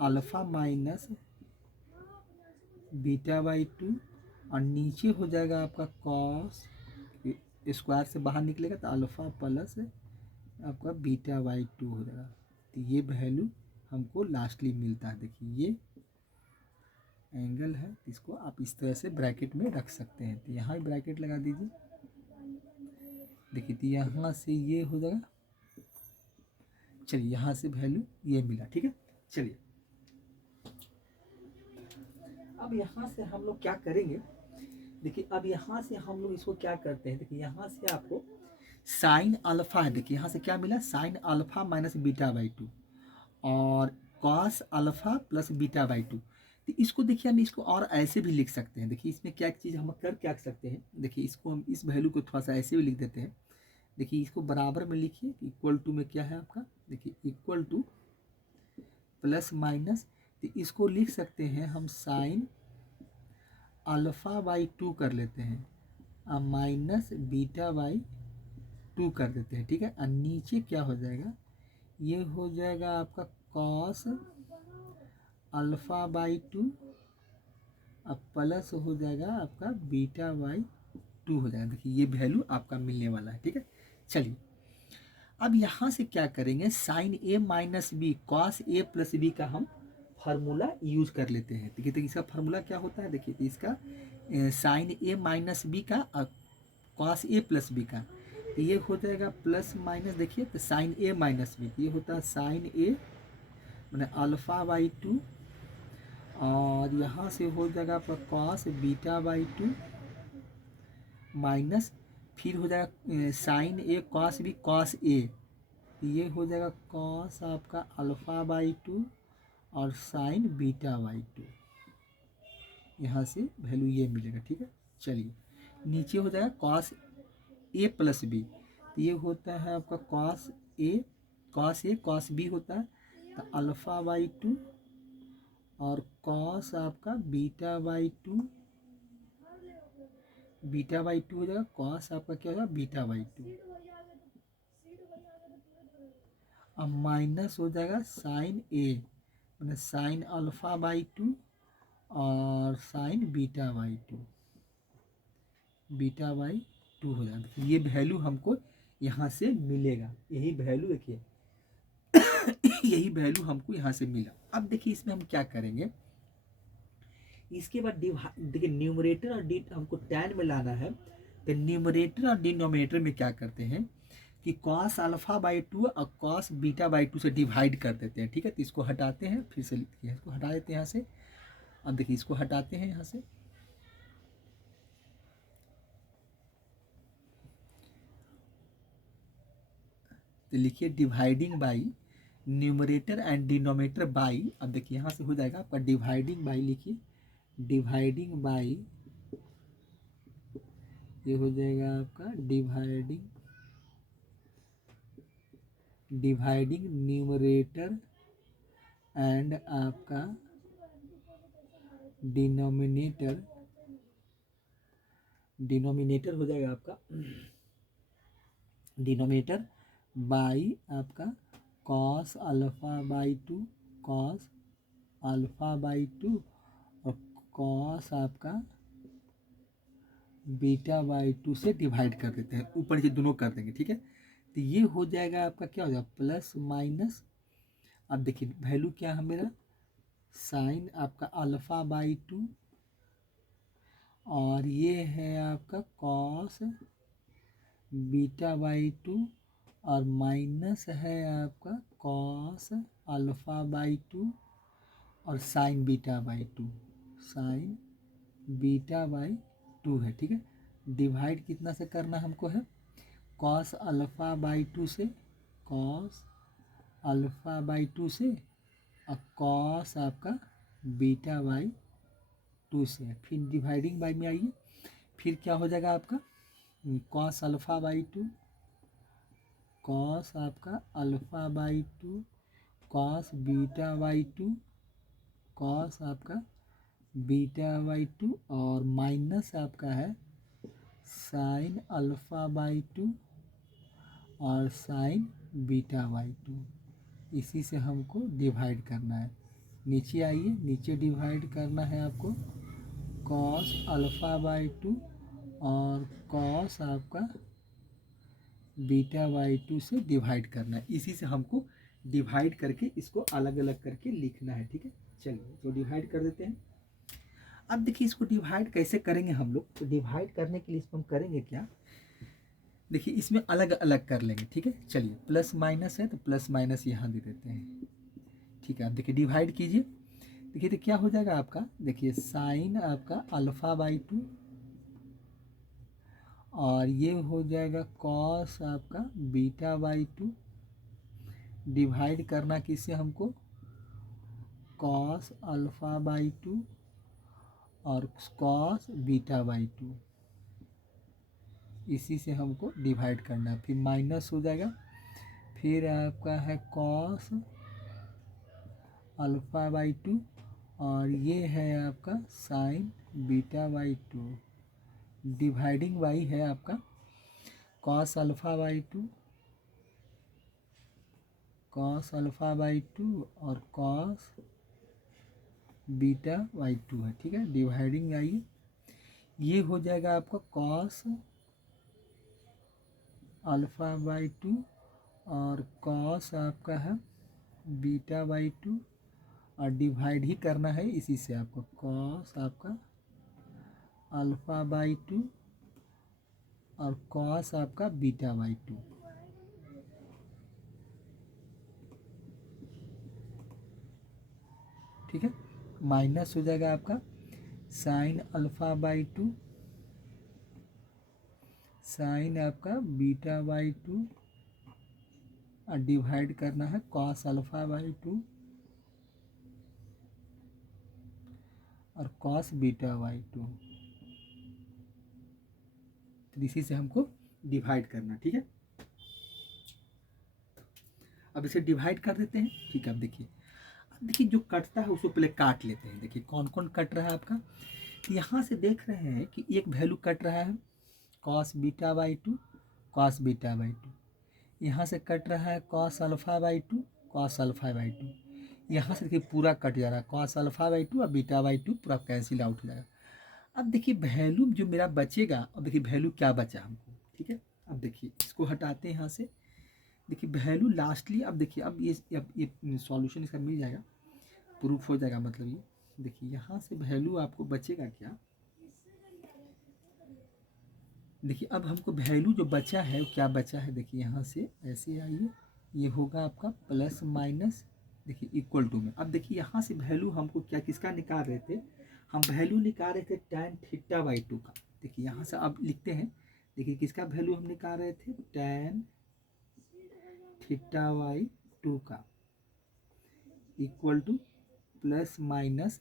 अल्फ़ा माइनस β/2, और नीचे हो जाएगा आपका कॉस, स्क्वायर से बाहर निकलेगा तो अल्फ़ा प्लस आपका β/2 हो जाएगा। तो ये वैल्यू हमको लास्टली मिलता है। देखिए ये एंगल है, इसको आप इस तरह से ब्रैकेट में रख सकते हैं, तो यहाँ ब्रैकेट लगा दीजिए। देखिए तो यहाँ से ये हो जाएगा, चलिए यहाँ से वैल्यू ये मिला, ठीक है। चलिए अब यहाँ से हम लोग क्या करेंगे, देखिए अब यहाँ से हम लोग इसको क्या करते हैं, देखिए यहाँ से आपको साइन अल्फ़ा है, देखिए यहाँ से क्या मिला, साइन अल्फ़ा माइनस β/2 और कॉस अल्फ़ा प्लस β/2। तो इसको देखिए हम इसको और ऐसे भी लिख सकते हैं। देखिए इसमें क्या चीज़ हम कर क्या सकते हैं, देखिए इसको हम इस वैल्यू को थोड़ा सा ऐसे भी लिख देते हैं। देखिए इसको बराबर में लिखिए, इक्वल टू में क्या है आपका, देखिए इक्वल टू प्लस माइनस, तो इसको लिख सकते हैं हम साइन अल्फ़ा/2 कर लेते हैं और माइनस β/2 कर देते हैं, ठीक है। और नीचे क्या हो जाएगा, ये हो जाएगा आपका कॉस अल्फ़ा/2 अब प्लस हो जाएगा आपका β/2 हो जाएगा। देखिए ये वैल्यू आपका मिलने वाला है, ठीक है। चलिए अब यहाँ से क्या करेंगे, sine a minus B cos a plus B का हम फार्मूला यूज कर लेते हैं। देखिए तो इसका फार्मूला क्या होता है, देखिए तो इसका साइन a माइनस बी का और कॉस a प्लस बी का, तो ये हो जाएगा प्लस माइनस, देखिए तो साइन a माइनस बी, ये होता है साइन a मैंने अल्फ़ा/2, और यहाँ से हो जाएगा आपका कॉस β/2 माइनस, फिर हो जाएगा sine a cos b cos a, ये हो जाएगा कॉस आपका अल्फ़ा/2 और साइन β/2, यहाँ से वैल्यू ये मिलेगा, ठीक है। चलिए नीचे हो जाएगा कॉस a प्लस बी, तो ये होता है आपका कॉस a कॉस b होता है, तो अल्फ़ा/2 और कॉस आपका β/2 हो जाएगा, कॉस आपका क्या होगा β/2, अब माइनस हो जाएगा साइन a मैंने साइन अल्फ़ा/2 और साइन β/2 हो जाएगा। ये वैल्यू हमको यहाँ से मिलेगा, यही वैल्यू देखिए यही वैल्यू हमको यहाँ से मिला। अब देखिए इसमें हम क्या करेंगे, इसके बाद देखिए न्यूमरेटर और हमको tan में लाना है, तो न्यूमरेटर और डिनोमिनेटर में क्या करते हैं कि कॉस अल्फ़ा/2 और कॉस β/2 से डिवाइड कर देते हैं, ठीक है। तो इसको हटाते हैं, फिर से इसको हटा देते हैं यहाँ से। अब देखिए इसको हटाते हैं यहाँ से, तो लिखिए dividing by numerator and denominator by, अब देखिए यहाँ से हो जाएगा आपका डिवाइडिंग बाई, लिखिए डिवाइडिंग बाई, ये हो जाएगा आपका डिवाइडिंग डिवाइडिंग न्यूमरेटर एंड आपका डिनोमिनेटर हो जाएगा आपका डिनोमिनेटर बाई आपका cos alpha by two, cos alpha by two और कॉस आपका बीटा बाई टू से डिवाइड कर देते हैं, ऊपर नीचे दोनों कर देंगे। ठीक है, तो ये हो जाएगा आपका क्या हो जाएगा प्लस माइनस। अब देखिए वैल्यू क्या है मेरा, साइन आपका अल्फा बाई टू और ये है आपका कॉस बीटा बाई टू और माइनस है आपका कॉस अल्फा बाई टू और sine beta by two, sign beta by to है। ठीक है, डिवाइड कितना से करना हमको है, कॉस अल्फा बाई टू से, कॉस अल्फा बाई टू से और कॉस आपका बीटा बाई टू से। फिर डिवाइडिंग बाई में आइए, फिर क्या हो जाएगा आपका cos alpha by two, cos आपका alpha by two, cos beta by two, cos आपका बीटा बाई टू और माइनस आपका है साइन अल्फा बाई टू और साइन बीटा बाई टू। इसी से हमको डिवाइड करना है। नीचे आइए, नीचे डिवाइड करना है आपको कॉस अल्फा बाई टू और कॉस आपका बीटा बाई टू से डिवाइड करना है। इसी से हमको डिवाइड करके इसको अलग अलग करके लिखना है। ठीक है, चलिए तो डिवाइड कर देते हैं। अब देखिए इसको डिवाइड कैसे करेंगे हम लोग, तो डिवाइड करने के लिए इसको हम करेंगे क्या, देखिए इसमें अलग अलग कर लेंगे। ठीक है, चलिए प्लस माइनस है तो प्लस माइनस यहाँ दे देते हैं। ठीक है, अब देखिए डिवाइड कीजिए, देखिए तो क्या हो जाएगा आपका, देखिए साइन आपका अल्फा बाई टू और ये हो जाएगा कॉस आपका बीटा बाई टू, डिवाइड करना किससे हमको, कॉस अल्फा बाई टू और कॉस बीटा बाई टू, इसी से हमको डिवाइड करना है। फिर माइनस हो जाएगा, फिर आपका है कॉस अल्फा बाई टू और ये है आपका sign beta by to, dividing by है आपका cos alpha by two, cos alpha by two और कॉस बीटा बाई टू है। ठीक है, डिवाइडिंग आइए, ये हो जाएगा आपका कॉस अल्फा बाई टू और कॉस आपका है बीटा बाई टू और डिवाइड ही करना है इसी से आपको, कॉस आपका अल्फा बाई टू और कॉस आपका बीटा बाई टू। ठीक है, माइनस हो जाएगा आपका sign alpha by two, sine आपका बीटा बाई टू और डिवाइड करना है कॉस अल्फा बाई टू और कॉस बीटा बाई टू, तो इसी से हमको डिवाइड करना। ठीक है, अब इसे डिवाइड कर देते हैं। ठीक है, अब देखिए जो कटता है उसको पहले काट लेते हैं। देखिए कौन कौन कट रहा है आपका, तो यहाँ से देख रहे हैं कि एक वैल्यू कट रहा है cos beta by two, cos beta by two, यहाँ से कट रहा है cos alpha by two, cos alpha by two, यहाँ से देखिए पूरा कट जा रहा है कॉस अल्फा बाई टू और बीटा बाई टू पूरा कैंसिल आउट हो जाएगा। अब देखिए वैल्यू जो मेरा बचेगा, अब देखिए वैल्यू क्या बचा हमको। ठीक है, अब देखिए इसको हटाते हैं यहाँ से, देखिए वैल्यू लास्टली, अब देखिए अब ये सॉल्यूशन इसका मिल जाएगा, प्रूफ हो जाएगा, मतलब ये देखिए यहाँ से वैल्यू आपको बचेगा क्या, देखिए अब हमको वैल्यू जो बचा है वो क्या बचा है, देखिए यहाँ से ऐसे आइए, ये होगा आपका प्लस माइनस देखिए इक्वल टू में। अब देखिए यहाँ से वैल्यू हमको क्या किसका निकाल रहे थे, हम वैल्यू निकाल रहे थे tan थीटा बाई टू का। देखिए यहाँ से अब लिखते हैं, देखिए किसका वैल्यू हम निकाल रहे थे, tan थीटा बाई टू का इक्वल टू प्लस माइनस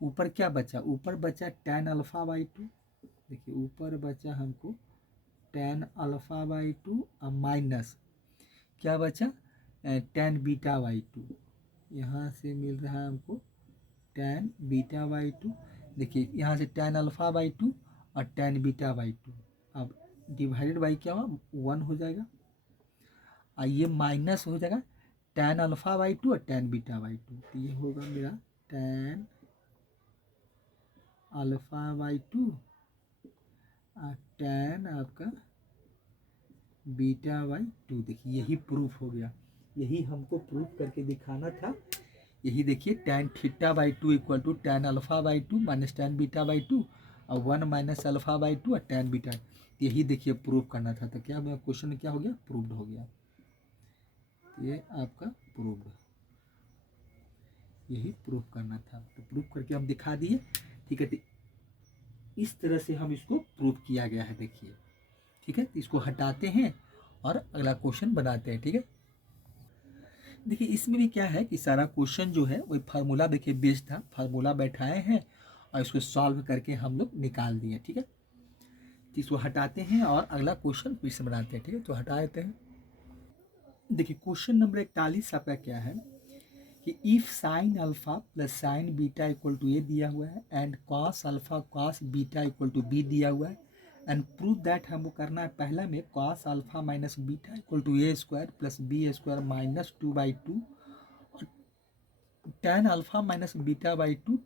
ऊपर क्या बचा, ऊपर बचा tan अल्फा बाई टू, देखिए ऊपर बचा हमको tan अल्फा बाई टू और माइनस क्या बचा tan बीटा बाई टू, यहाँ से मिल रहा है हमको tan बीटा बाई टू। देखिए यहाँ से tan अल्फ़ा बाई टू और tan बीटा बाई टू, अब डिवाइडेड बाई क्या हुआ 1 हो जाएगा, और ये माइनस हो जाएगा tan अल्फ़ा बाई टू और tan बीटा बाई टू, तो ये होगा मेरा tan अल्फ़ा बाई टू और tan आपका बीटा बाई टू। देखिए यही प्रूफ हो गया, यही हमको प्रूफ करके दिखाना था। यही देखिए tan theta by two equal to tan alpha by two minus tan beta by two और 1 माइनस अल्फ़ा बाई टू और tan बीटा, यही देखिए प्रूफ करना था। तो क्या क्वेश्चन क्या हो गया, प्रूव्ड हो गया, ये आपका प्रूव्ड, यही प्रूफ करना था, तो प्रूफ करके हम दिखा दिए। ठीक है, तो इस तरह से हम इसको प्रूफ किया गया है। देखिए ठीक है, इसको हटाते हैं और अगला क्वेश्चन बनाते हैं। ठीक है, देखिए इसमें भी क्या है कि सारा क्वेश्चन जो है वही फार्मूला देखिए बेस्ड था, फार्मूला बैठाए हैं और इसको सॉल्व करके हम लोग निकाल दिए। ठीक है, तो इसको हटाते हैं और अगला क्वेश्चन फिर से बनाते हैं। ठीक है, तो हटा देते हैं। देखिए क्वेश्चन नंबर 41 आपका क्या है कि if sine alpha plus sine beta equal to A दिया हुआ है and cos alpha cos beta equal to B दिया हुआ है एंड प्रूव दैट हमको करना है पहला में cos alpha minus beta equal to A square plus B square minus 2/2 और tan alpha minus beta by two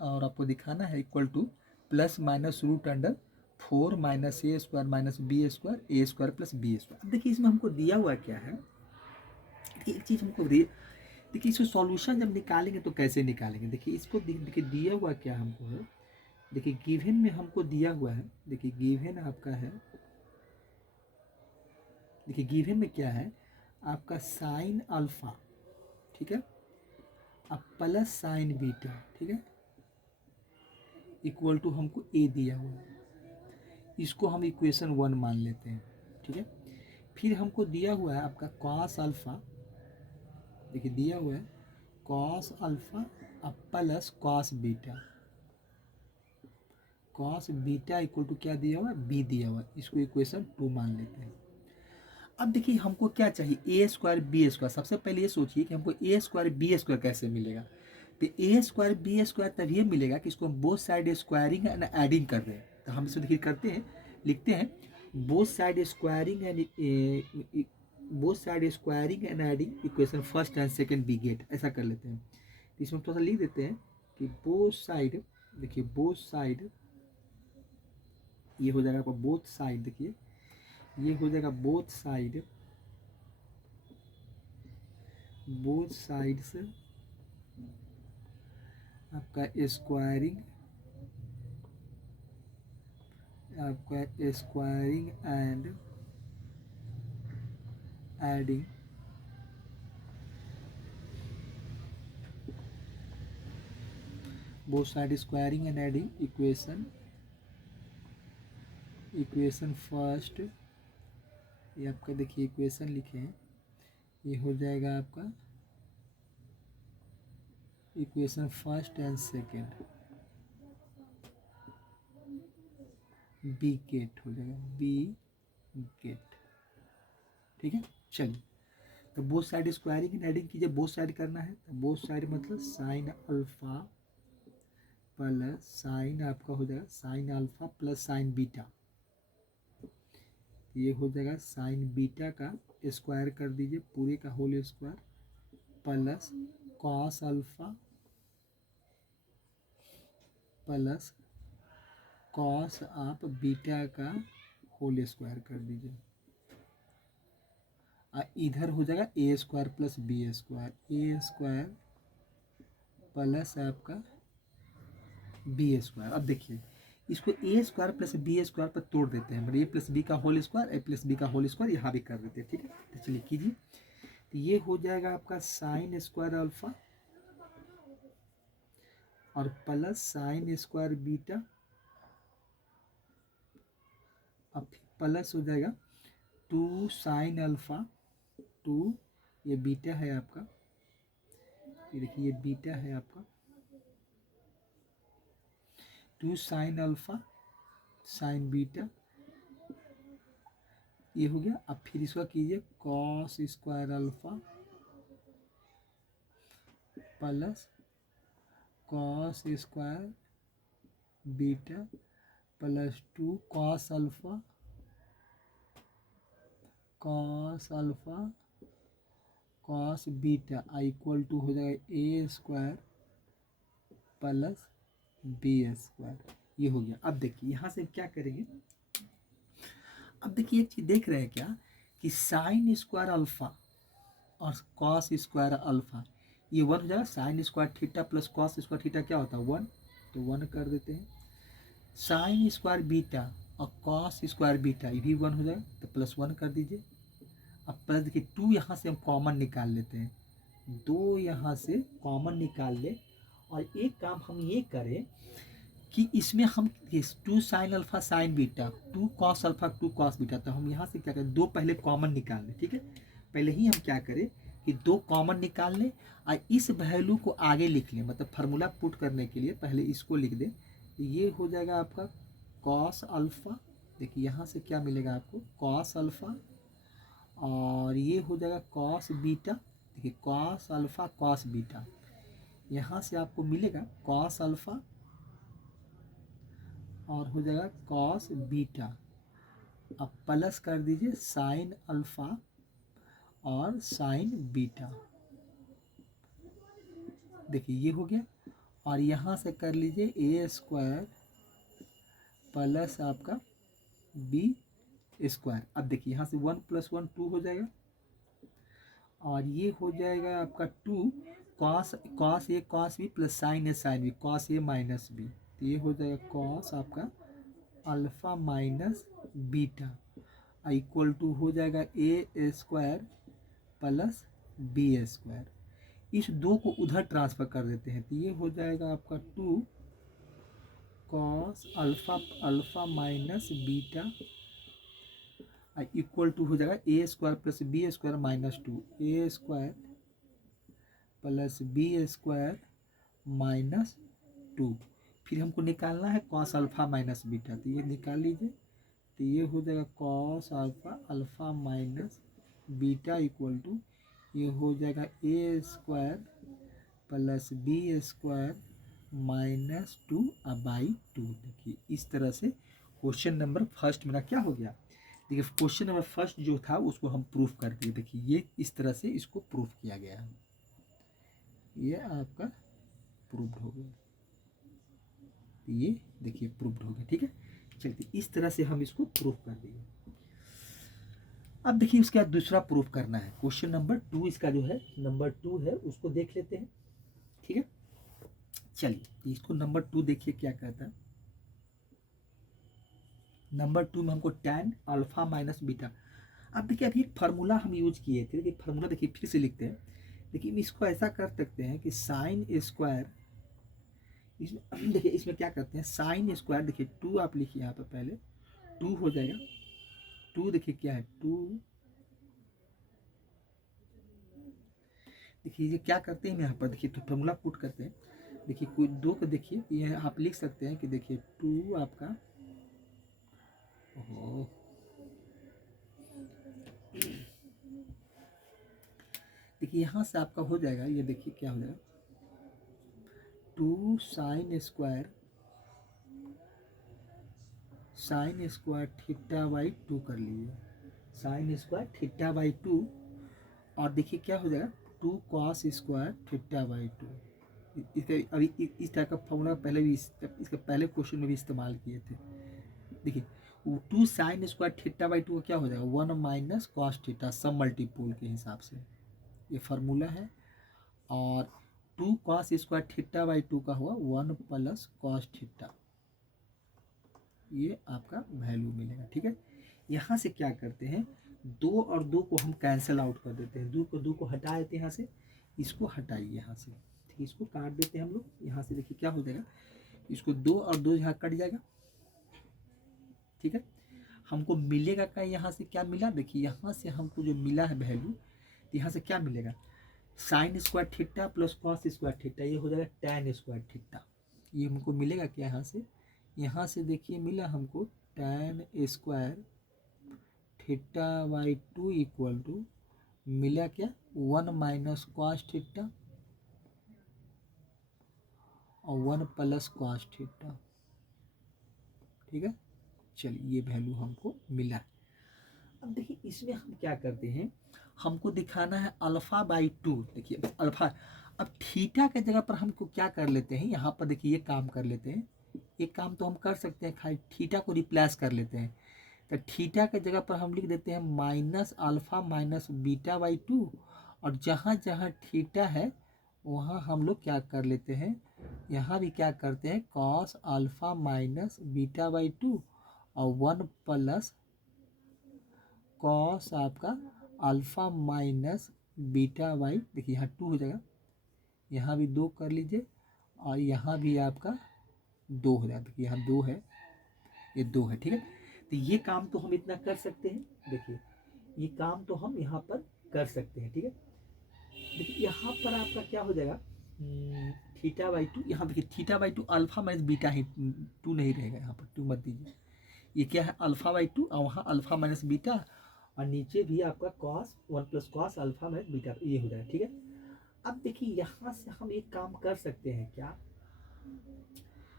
और आपको दिखाना है equal to plus minus root under 4 minus A square minus B square plus B square. अब देखिए इसमें हमको दिया हुआ क्या है, एक चीज़ हमको देखिए इसको सॉल्यूशन जब निकालेंगे तो कैसे निकालेंगे। देखिए इसको देखिए दिया हुआ क्या हमको है, देखिए गिवन में हमको दिया हुआ है, देखिए गिवन आपका है, देखिए गिवन में क्या है आपका साइन अल्फा, ठीक है, अब प्लस साइन बीटा, ठीक है, इक्वल टू हमको ए दिया हुआ है, इसको हम इक्वेशन 1 मान लेते हैं। ठीक है, फिर हमको दिया हुआ है आपका कॉस अल्फा, देखिए दिया हुआ है कॉस अल्फा अब plus cos beta, cos beta equal to क्या दिया हुआ है बी दिया हुआ है, इसको इक्वेशन 2 मान लेते हैं। अब देखिए हमको क्या चाहिए ए स्क्वायर बी स्क्वायर, सबसे पहले ये सोचिए कि हमको ए स्क्वायर बी स्क्वायर कैसे मिलेगा। तो ए स्क्वायर बी स्क्वायर तभी मिलेगा कि इसको हम both side squaring and adding कर रहे हैं। तो हम इसको देखिए करते हैं, लिखते हैं both side squaring and both side squaring and adding equation first and second we get, ऐसा कर लेते हैं। तो इसमें थोड़ा सा लिख देते हैं कि बोथ साइड, देखिए बोथ साइड, ये हो जाएगा आपका बोथ साइड, देखिए ये हो जाएगा बोथ साइड, बोथ साइड्स आपका स्क्वायरिंग, आपका squaring and adding both side squaring and adding equation first, ये आपका देखिए इक्वेशन लिखे हैं, ये हो जाएगा आपका equation first and second we get हो जाएगा बी गेट। ठीक है, चलिए तो both side squaring and adding कीजिए, बोथ साइड करना है तो बोथ साइड मतलब साइन अल्फा प्लस साइन आपका हो जाएगा sine alpha plus sine beta, ये हो जाएगा साइन बीटा का स्क्वायर कर दीजिए पूरे का whole square plus cos alpha plus cos आप बीटा का होल स्क्वायर कर दीजिए, इधर हो जाएगा ए square plus B square, a square plus आपका बी स्क्वायर। अब देखिए इसको a square plus B square पर तोड़ देते हैं, मतलब ए प्लस बी का whole square a plus B का होल स्क्वायर यहाँ भी कर देते हैं। ठीक है, तो चलिए कीजिए, तो ये हो जाएगा आपका साइन स्क्वायर अल्फा और प्लस साइन स्क्वायर बीटा, अब प्लस हो जाएगा 2 साइन अल्फा, 2 ये बीटा है आपका, ये देखिए ये बीटा है आपका, 2 साइन अल्फा साइन बीटा ये हो गया। अब फिर इसका कीजिए cos square alpha plus cos square beta plus 2 cos alpha cos beta equal to हो जाएगा ए स्क्वायर प्लस बी स्क्वायर। ये हो गया। अब देखिए यहाँ से क्या करेंगे, अब देखिए एक चीज देख रहे हैं क्या कि साइन स्क्वायर अल्फा और कॉस स्क्वायर अल्फा ये 1 हो जाएगा। Sign square theta plus cos square theta क्या होता है 1, तो 1 कर देते हैं। साइन स्क्वायर बीटा और कॉस स्क्वायर बीटा ये भी 1 हो जाएगा, तो प्लस 1 कर दीजिए। अब प्लस देखिए 2 यहाँ से हम कॉमन निकाल लेते हैं, 2 यहाँ से कॉमन निकाल ले। और एक काम हम ये करें कि इसमें हम 2 sign alpha sine beta 2 cos alpha 2 cos beta, तो हम यहाँ से क्या करें 2 पहले कॉमन निकाल लें। ठीक है, पहले ही हम क्या करें कि 2 कॉमन निकाल लें और इस वैल्यू को आगे लिख लें, मतलब फार्मूला पुट करने के लिए पहले इसको लिख दें। तो ये हो जाएगा आपका कॉस अल्फा, देखिए यहाँ से क्या मिलेगा आपको कॉस अल्फा, और ये हो जाएगा कॉस बीटा, देखिए कॉस अल्फा कॉस बीटा, यहाँ से आपको मिलेगा कॉस अल्फा और हो जाएगा कॉस बीटा। अब प्लस कर दीजिए साइन अल्फा और साइन बीटा, देखिए ये हो गया। और यहाँ से कर लीजिए ए स्क्वायर प्लस आपका बी स्क्वायर। अब देखिए यहाँ से 1 + 1 2 हो जाएगा, और ये हो जाएगा आपका 2 cos a cos b plus sine a sine b cos a minus b, तो ये हो जाएगा कॉस आपका alpha minus beta equal to हो जाएगा ए स्क्वायर प्लस बी स्क्वायर। इस 2 को उधर ट्रांसफर कर देते हैं, तो ये हो जाएगा आपका 2 cos alpha minus beta equal to हो जाएगा ए square plus B square minus 2 A square plus B square minus 2। फिर हमको निकालना है कॉस अल्फा माइनस बीटा, तो ये निकाल लीजिए। तो ये हो जाएगा cos alpha minus beta equal to ये हो जाएगा ए square plus B square minus 2/2। देखिए इस तरह से क्वेश्चन नंबर फर्स्ट मेरा क्या हो गया, देखिए क्वेश्चन नंबर फर्स्ट जो था उसको हम प्रूफ कर दिए। देखिए ये इस तरह से इसको प्रूफ किया गया है, ये आपका प्रूव्ड हो गया, ये देखिए प्रूव्ड हो गया। ठीक है, चलिए इस तरह से हम इसको प्रूफ कर दिए। अब देखिए उसके बाद दूसरा प्रूफ करना है, क्वेश्चन नंबर 2 इसका जो है नंबर 2 है उसको देख लेते हैं। ठीक है, चलिए इसको नंबर 2 देखिए क्या कहता है। नंबर 2 में हमको tan अल्फा माइनस बीटा। अब देखिए अभी एक फार्मूला हम यूज किए थे, देखिए फार्मूला देखिए फिर से लिखते हैं। देखिए इसको ऐसा कर सकते हैं कि साइन स्क्वायर, इसमें देखिए इसमें क्या करते हैं साइन स्क्वायर, देखिए 2 आप लिखिए यहाँ पर पहले 2 हो जाएगा। 2 देखिए क्या है 2, देखिए ये क्या करते हैं यहाँ पर देखिए तो फार्मूला पुट करते हैं। देखिए कोई 2 को देखिए ये आप लिख सकते हैं कि देखिए 2 आपका देखिए यहाँ से आपका हो जाएगा, ये देखिए क्या हो जाएगा 2 साइन स्क्वायर थीटा/2 कर लीजिए, साइन स्क्वायर थीटा/2। और देखिए क्या हो जाएगा 2 कॉस स्क्वायर थीटा/2। इसका अभी इस तरह का फॉर्मूला पहले भी इसके पहले क्वेश्चन में भी इस्तेमाल किए थे। देखिए 2 साइन स्क्वायर थीटा/2 का क्या हो जाएगा 1 माइनस कॉस थीटा, सब मल्टीपुल के हिसाब से ये फार्मूला है। और 2 कॉस स्क्वायर थीटा/2 का हुआ 1 प्लस कॉस थीटा, ये आपका वैल्यू मिलेगा। ठीक है, यहाँ से क्या करते हैं 2 और 2 को हम कैंसिल आउट कर देते हैं, 2 को हटा देते हैं यहाँ से, इसको हटाइए यहाँ से, ठीक इसको काट देते हैं हम लोग यहाँ से। देखिए क्या हो जाएगा इसको 2 और 2 यहाँ कट जाएगा। ठीक है, हमको मिलेगा क्या यहाँ से क्या मिला, देखिए यहाँ से हमको जो मिला है वैल्यू, यहाँ से क्या मिलेगा sign square theta plus cos square theta, ये हो जाएगा tan स्क्वायर थीटा। ये हमको मिलेगा क्या यहाँ से देखिए मिला हमको tan square theta by two equal to मिला क्या 1 माइनस कॉस थीटा और 1 प्लस कॉस थीटा। ठीक है, चलिए ये वैल्यू हमको मिला। अब देखिए इसमें हम क्या करते हैं, हमको दिखाना है अल्फा बाई टू। देखिए अल्फा, अब थीटा के जगह पर हमको क्या कर लेते हैं, यहाँ पर देखिए ये काम कर लेते हैं, एक काम तो हम कर सकते हैं, खाली थीटा को रिप्लेस कर लेते हैं। तो थीटा के जगह पर हम लिख देते हैं minus alpha minus beta by two, और जहाँ जहाँ थीटा है वहाँ हम लोग क्या कर लेते हैं, यहाँ भी क्या करते हैं cos alpha minus beta by two और 1 प्लस कॉस आपका अल्फा माइनस बीटा बाई, देखिए यहाँ 2 हो जाएगा, यहाँ भी 2 कर लीजिए और यहाँ भी आपका 2 हो जाएगा। देखिए यहाँ 2 है, ये 2 है। ठीक है, तो ये काम तो हम इतना कर सकते हैं। देखिए ये काम तो हम यहाँ पर कर सकते हैं। ठीक है, देखिए यहाँ पर आपका क्या हो जाएगा थीटा बाई टू, यहाँ देखिए theta by two alpha minus beta ही, 2 नहीं रहेगा यहाँ पर, 2 मत दीजिए। ये क्या है अल्फा बाई टू और वहाँ अल्फा माइनस बीटा और नीचे भी आपका cos 1 plus cos alpha minus beta, ये हो जाएगा। ठीक है, अब देखिए यहाँ से हम एक काम कर सकते हैं क्या,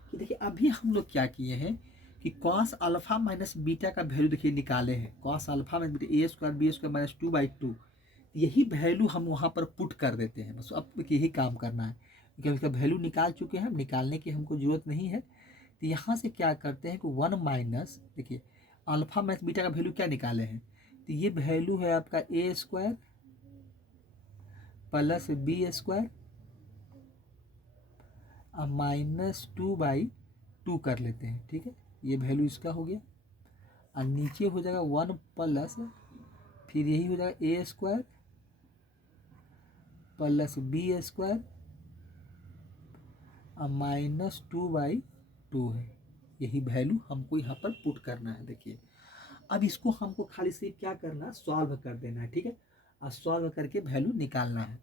कि देखिए अभी हम लोग क्या किए हैं कि कॉस अल्फा माइनस बीटा का वैल्यू देखिए निकाले हैं, cos alpha minus beta a square b square minus 2 by 2, यही वैल्यू हम वहाँ पर पुट कर देते हैं। बस अब यही काम करना है, क्योंकि उसका वैल्यू निकाल चुके हैं, निकालने की हमको ज़रूरत नहीं है। तो यहाँ से क्या करते हैं कि 1 माइनस, देखिए अल्फा माइनस बीटा का वैल्यू क्या निकाले हैं, तो ये वैल्यू है आपका A square plus B square और माइनस 2 बाई 2 कर लेते हैं। ठीक है, ये वैल्यू इसका हो गया और नीचे हो जाएगा 1 प्लस, फिर यही हो जाएगा ए स्क्वायर प्लस बी स्क्वायर और माइनस 2 बाई 2 है। यही वैल्यू हमको यहाँ पर पुट करना है। देखिए अब इसको हमको खाली से क्या करना है, सॉल्व कर देना है। ठीक है, और सॉल्व करके वैल्यू निकालना है।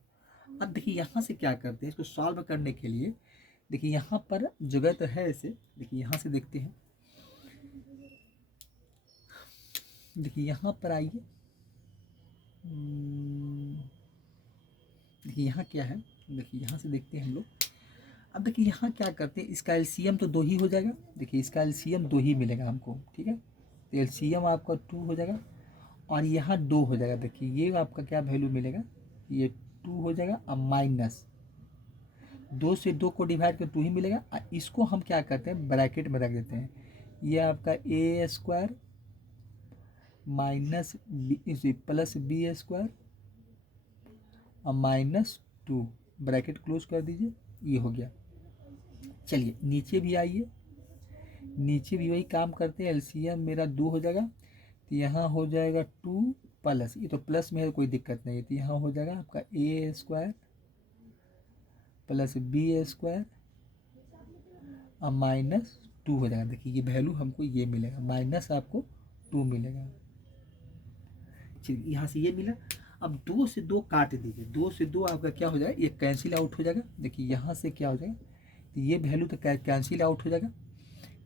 अब देखिए यहाँ से क्या करते हैं, इसको सॉल्व करने के लिए देखिए यहाँ पर जगह तो है ऐसे, देखिए यहाँ से देखते हैं, देखिए यहाँ पर आइए, देखिए यहाँ क्या है, देखिए यहाँ से देखते हैं हम लोग। अब देखिए यहाँ क्या करते हैं, इसका एलसीएम तो 2 ही हो जाएगा। देखिए इसका एलसीएम 2 ही मिलेगा हमको। ठीक है, तो एलसीएम आपका 2 हो जाएगा और यहाँ 2 हो जाएगा। देखिए ये आपका क्या वैल्यू मिलेगा, ये 2 हो जाएगा और माइनस 2 से 2 को डिवाइड कर 2 ही मिलेगा। और इसको हम क्या करते हैं ब्रैकेट में रख देते हैं, ये आपका A square minus B plus B square और माइनस 2, ब्रैकेट क्लोज कर दीजिए, ये हो गया। चलिए नीचे भी आइए, नीचे भी वही काम करते हैं, एलसीएम मेरा 2 हो जाएगा, तो यहाँ हो जाएगा 2 प्लस, ये तो प्लस में है कोई दिक्कत नहीं है, तो यहाँ हो जाएगा आपका A square plus B square और माइनस 2 हो जाएगा। देखिए ये वैल्यू हमको ये मिलेगा, माइनस आपको 2 मिलेगा। चलिए यहाँ से ये मिला। अब 2 से 2 काट दीजिए, 2 से 2 आपका क्या हो जाएगा, ये कैंसिल आउट हो जाएगा। देखिए यहाँ से क्या हो जाएगा, तो ये वैल्यू तो कैंसिल आउट हो जाएगा।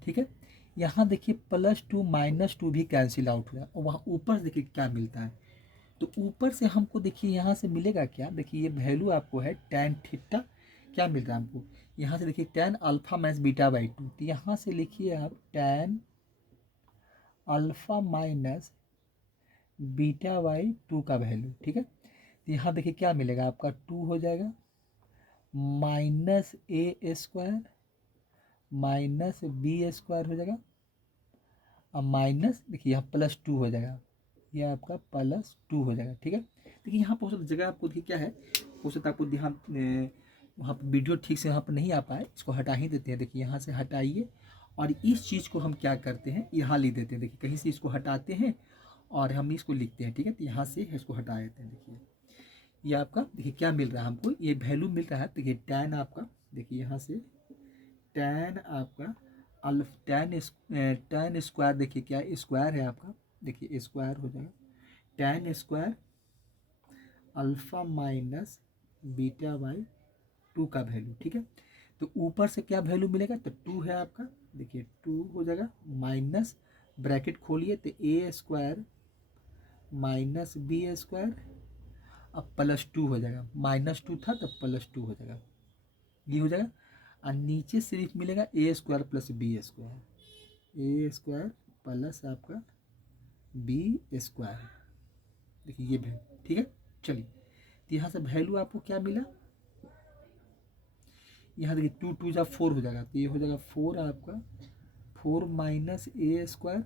ठीक है, यहाँ देखिए +2 -2 भी कैंसिल आउट हो जाएगा और वहाँ ऊपर से देखिए क्या मिलता है, तो ऊपर से हमको देखिए यहाँ से मिलेगा क्या, देखिए ये वैल्यू आपको है tan थीटा, क्या मिल रहा है हमको यहाँ से, देखिए tan alpha minus beta by 2, तो यहाँ से लिखिए आप tan alpha minus beta by 2 का वैल्यू। ठीक है, तो यहाँ देखिए क्या मिलेगा आपका 2 हो जाएगा minus A square minus B square हो जाएगा और माइनस देखिए यहाँ +2 हो जाएगा, ये आपका +2 हो जाएगा। ठीक है, देखिए यहाँ पर जगह आपको देखिए क्या है, हो सकता है आपको ध्यान वहाँ पर वीडियो ठीक से वहाँ पर नहीं आ पाए, इसको हटा ही देते हैं। देखिए यहाँ से हटाइए और इस चीज़ को हम क्या करते हैं यहाँ लिख देते हैं। देखिए कहीं से इसको हटाते हैं और हम इसको लिखते हैं। ठीक है, तो यहाँ से इसको हटा देते हैं। देखिए ये आपका देखिए क्या मिल रहा है हमको, ये वैल्यू मिल रहा है। देखिए tan आपका, देखिए यहाँ से tan आपका tan स्क्वायर, देखिए क्या स्क्वायर है आपका, देखिए स्क्वायर हो जाएगा tan square alpha minus beta by 2 का वैल्यू। ठीक है, तो ऊपर से क्या वैल्यू मिलेगा, तो 2 है आपका, देखिए 2 हो जाएगा माइनस ब्रैकेट खोलिए, तो ए स्क्वायर माइनस बी स्क्वायर, अब प्लस टू हो जाएगा, माइनस टू था तब प्लस टू हो जाएगा, ये हो जाएगा। और नीचे सिर्फ मिलेगा ए square plus B square, a square plus आपका बी स्क्वायर, देखिए ये वैल्यू, ठीक है। चलिए तो यहाँ से वैल्यू आपको क्या मिला, यहाँ देखिए टू टू जा फोर हो जाएगा, तो ये हो जाएगा फोर आपका, four minus A square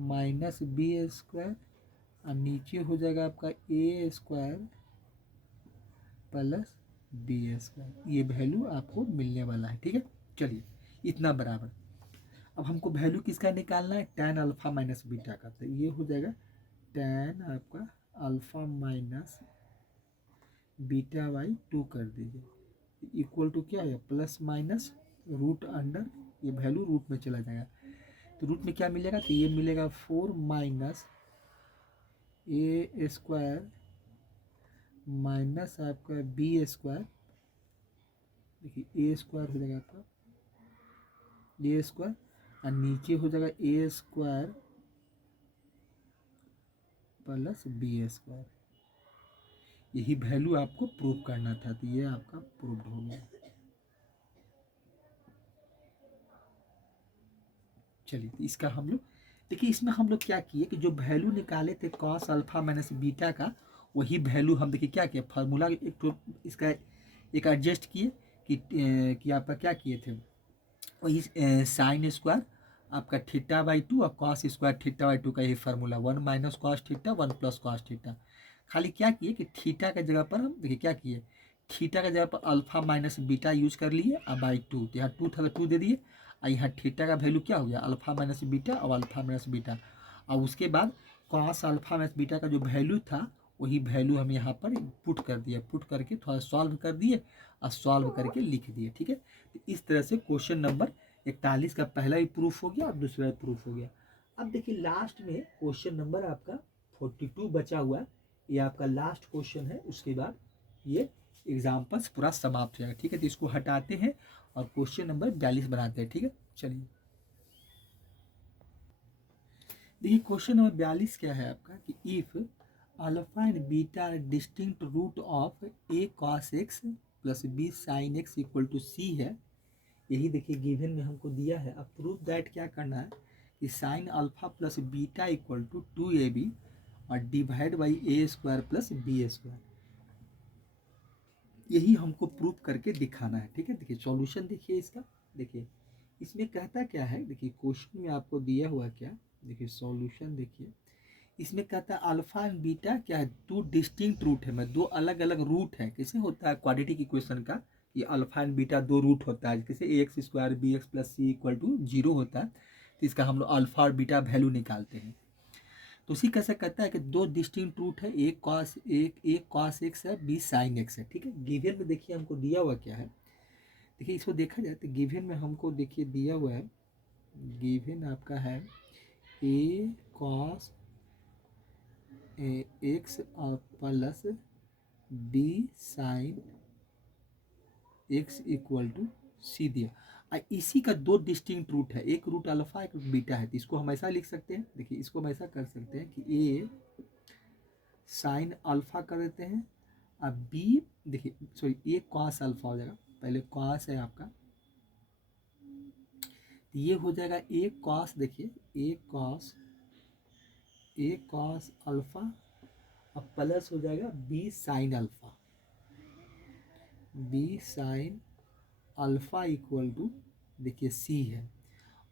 minus B square, और नीचे हो जाएगा आपका A square plus B square, ये वैल्यू आपको मिलने वाला है, ठीक है। चलिए इतना बराबर, अब हमको वैल्यू किसका निकालना है, टैन अल्फा माइनस बीटा का, तो ये हो जाएगा टैन आपका alpha minus beta by to कर दीजिए, इक्वल टू क्या है, प्लस माइनस रूट अंडर, ये वैल्यू रूट में चला जाएगा, तो रूट में क्या मिलेगा, तो ये मिलेगा four minus A square minus आपका बी स्क्वायर, देखिए ए स्क्वायर हो जाएगा आपका ए स्क्वायर, और नीचे हो जाएगा ए स्क्वायर प्लस बी स्क्वायर, यही वैल्यू आपको प्रूव करना था, तो ये आपका प्रूव्ड हो गया। चलिए तो इसका हम लोग देखिए, इसमें हम लोग क्या किए कि जो वैल्यू निकाले थे कॉस अल्फा माइनस बीटा का, वही वैल्यू हम देखिए क्या किया, फार्मूला एक तो इसका एक एडजस्ट किए कि आपका क्या किए थे, वही साइन स्क्वायर आपका थीटा बाई टू और cos square theta by to का यही formula, one minus cos theta one plus cos theta, खाली क्या किए कि थीटा के जगह पर हम देखिए क्या किए, थीटा के जगह पर अल्फा माइनस बीटा यूज कर लिए और बाई टू, तो यहाँ टू था तो टू दे दिए, और यहाँ थीटा का वैल्यू क्या हो गया, अल्फा माइनस बीटा और अल्फा माइनस बीटा, और उसके बाद कॉस अल्फा माइनस बीटा का जो वैल्यू था वही वैल्यू हम यहाँ पर पुट कर दिए, पुट करके थोड़ा सॉल्व कर दिए और सॉल्व करके लिख दिए, ठीक है। तो इस तरह से क्वेश्चन नंबर 41 का पहला ही प्रूफ हो गया और दूसरा भी प्रूफ हो गया। अब देखिए लास्ट में क्वेश्चन नंबर आपका 42 बचा हुआ है, ये आपका लास्ट क्वेश्चन है, उसके बाद ये एग्जाम्पल्स पूरा समाप्त हो जाएगा, ठीक है। तो इसको हटाते हैं और क्वेश्चन नंबर 42 बनाते हैं, ठीक है। चलिए देखिए क्वेश्चन नंबर 42 क्या है आपका कि if alpha and beta distinct root of A cos x plus B sine x equal to C है, यही देखिए गिवन में हमको दिया है। अब प्रूफ दैट क्या करना है कि sine alpha plus beta equal to 2ab और divide by a square plus B square, यही हमको प्रूफ करके दिखाना है, ठीक है। देखिए सॉल्यूशन देखिए इसका, देखिए इसमें कहता क्या है, देखिए क्वेश्चन में आपको दिया हुआ क्या, देखिए सॉल्यूशन देखिए, इसमें कहता है अल्फा एंड बीटा क्या है, दो डिस्टिंक्ट रूट है, मैं दो अलग अलग रूट है, कैसे होता है क्वाड्रेटिक इक्वेशन का, ये अल्फा एंड बीटा दो रूट होता है, जैसे A x square B x plus C equal to zero होता है, तो इसका हम लोग अल्फा और बीटा वैल्यू निकालते हैं। तो उसी कैसे कहता है कि दो डिस्टिंक्ट रूट है, एक कॉस एक्स है, बी साइन एक्स है, ठीक है। गिवन में देखिए हमको दिया हुआ क्या है, देखिए इसको देखा जाए तो गिवन में हमको देखिए दिया हुआ है, गिवन आपका है A cos x plus B sine x equal to C दिया, इसी का दो डिस्टिंक्ट रूट है, एक रूट अल्फा एक रूट बीटा है, तो इसको हम ऐसा लिख सकते हैं, देखिए इसको हम ऐसा कर सकते हैं कि ए साइन अल्फा कर देते हैं, अब बी देखिए सॉरी ए कॉस अल्फा हो जाएगा, पहले कॉस है आपका, ये हो जाएगा ए कॉस, देखिए ए कॉस अल्फा, अब प्लस हो जाएगा b sine alpha, b sine alpha equal to देखिए सी है,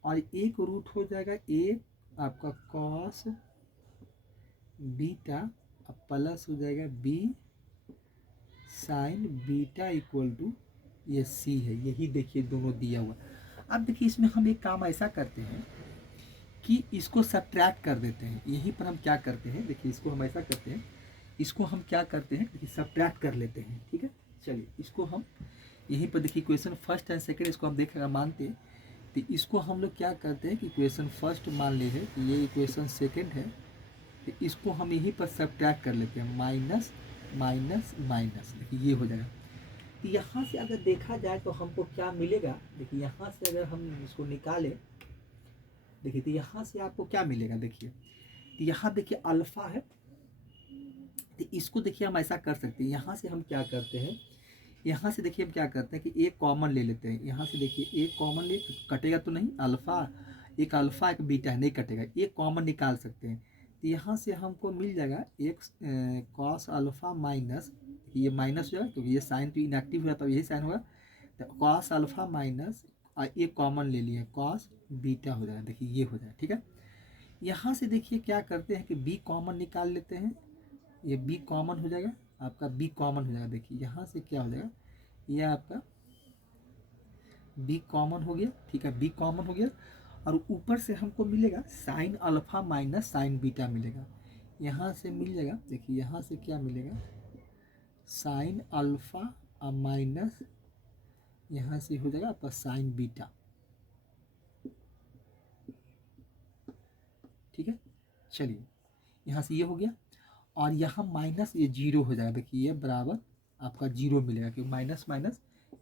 और एक रूट हो जाएगा एक आपका कॉस बीटा, अब प्लस हो जाएगा b sine beta equal to ये सी है, यही देखिए दोनों दिया हुआ। अब देखिए इसमें हम एक काम ऐसा करते हैं कि इसको सब्ट्रैक्ट कर देते हैं, यहीं पर हम क्या करते हैं, देखिए इसको हम ऐसा करते हैं, इसको हम क्या करते हैं, देखिए सब्ट्रैक्ट कर लेते हैं, ठीक है। चलिए इसको हम यहीं पर देखिए इक्वेशन फर्स्ट एंड सेकंड इसको हम देखेगा मानते हैं, तो इसको हम लोग क्या करते हैं कि इक्वेशन फर्स्ट मान ले है कि ये इक्वेशन सेकंड है, तो इसको हम यहीं पर सब्ट्रैक्ट कर लेते हैं, माइनस माइनस माइनस, देखिए ये हो जाएगा। तो यहाँ से अगर देखा जाए तो हमको क्या मिलेगा, देखिए यहाँ से अगर हम इसको निकालें, देखिए तो यहाँ से आपको क्या मिलेगा, देखिए तो यहाँ देखिए अल्फ़ा है, तो इसको देखिए हम ऐसा कर सकते हैं, यहाँ से हम क्या करते हैं, यहाँ से देखिए हम क्या करते हैं कि एक कॉमन ले लेते हैं, यहाँ से देखिए एक कॉमन ले, कटेगा तो नहीं, अल्फ़ा एक बीटा है, नहीं कटेगा, एक कॉमन निकाल सकते हैं। तो यहाँ से हमको मिल जाएगा एक कॉस अल्फ़ा माइनस, ये माइनस हो जाएगा क्योंकि ये साइन तो इनएक्टिव हुआ, तो यही साइन होगा, तो कॉस अल्फ़ा माइनस एक कॉमन ले लिए कॉस बीटा हो जाएगा, देखिए ये हो जाएगा, ठीक है। यहाँ से देखिए क्या करते हैं कि बी कॉमन निकाल लेते हैं, ये बी कॉमन हो जाएगा, आपका बी कॉमन हो जाएगा, देखिए यहाँ से क्या हो जाएगा, ये आपका बी कॉमन हो गया, ठीक है, बी कॉमन हो गया, और ऊपर से हमको मिलेगा sign alpha minus sign beta मिलेगा, यहाँ से मिल जाएगा, देखिए यहाँ से क्या मिलेगा, साइन अल्फ़ा माइनस यहाँ से हो जाएगा आपका साइन बीटा, ठीक है। चलिए यहाँ से ये हो गया, और यहाँ माइनस ये जीरो हो जाएगा, देखिए ये बराबर आपका जीरो मिलेगा, क्योंकि माइनस माइनस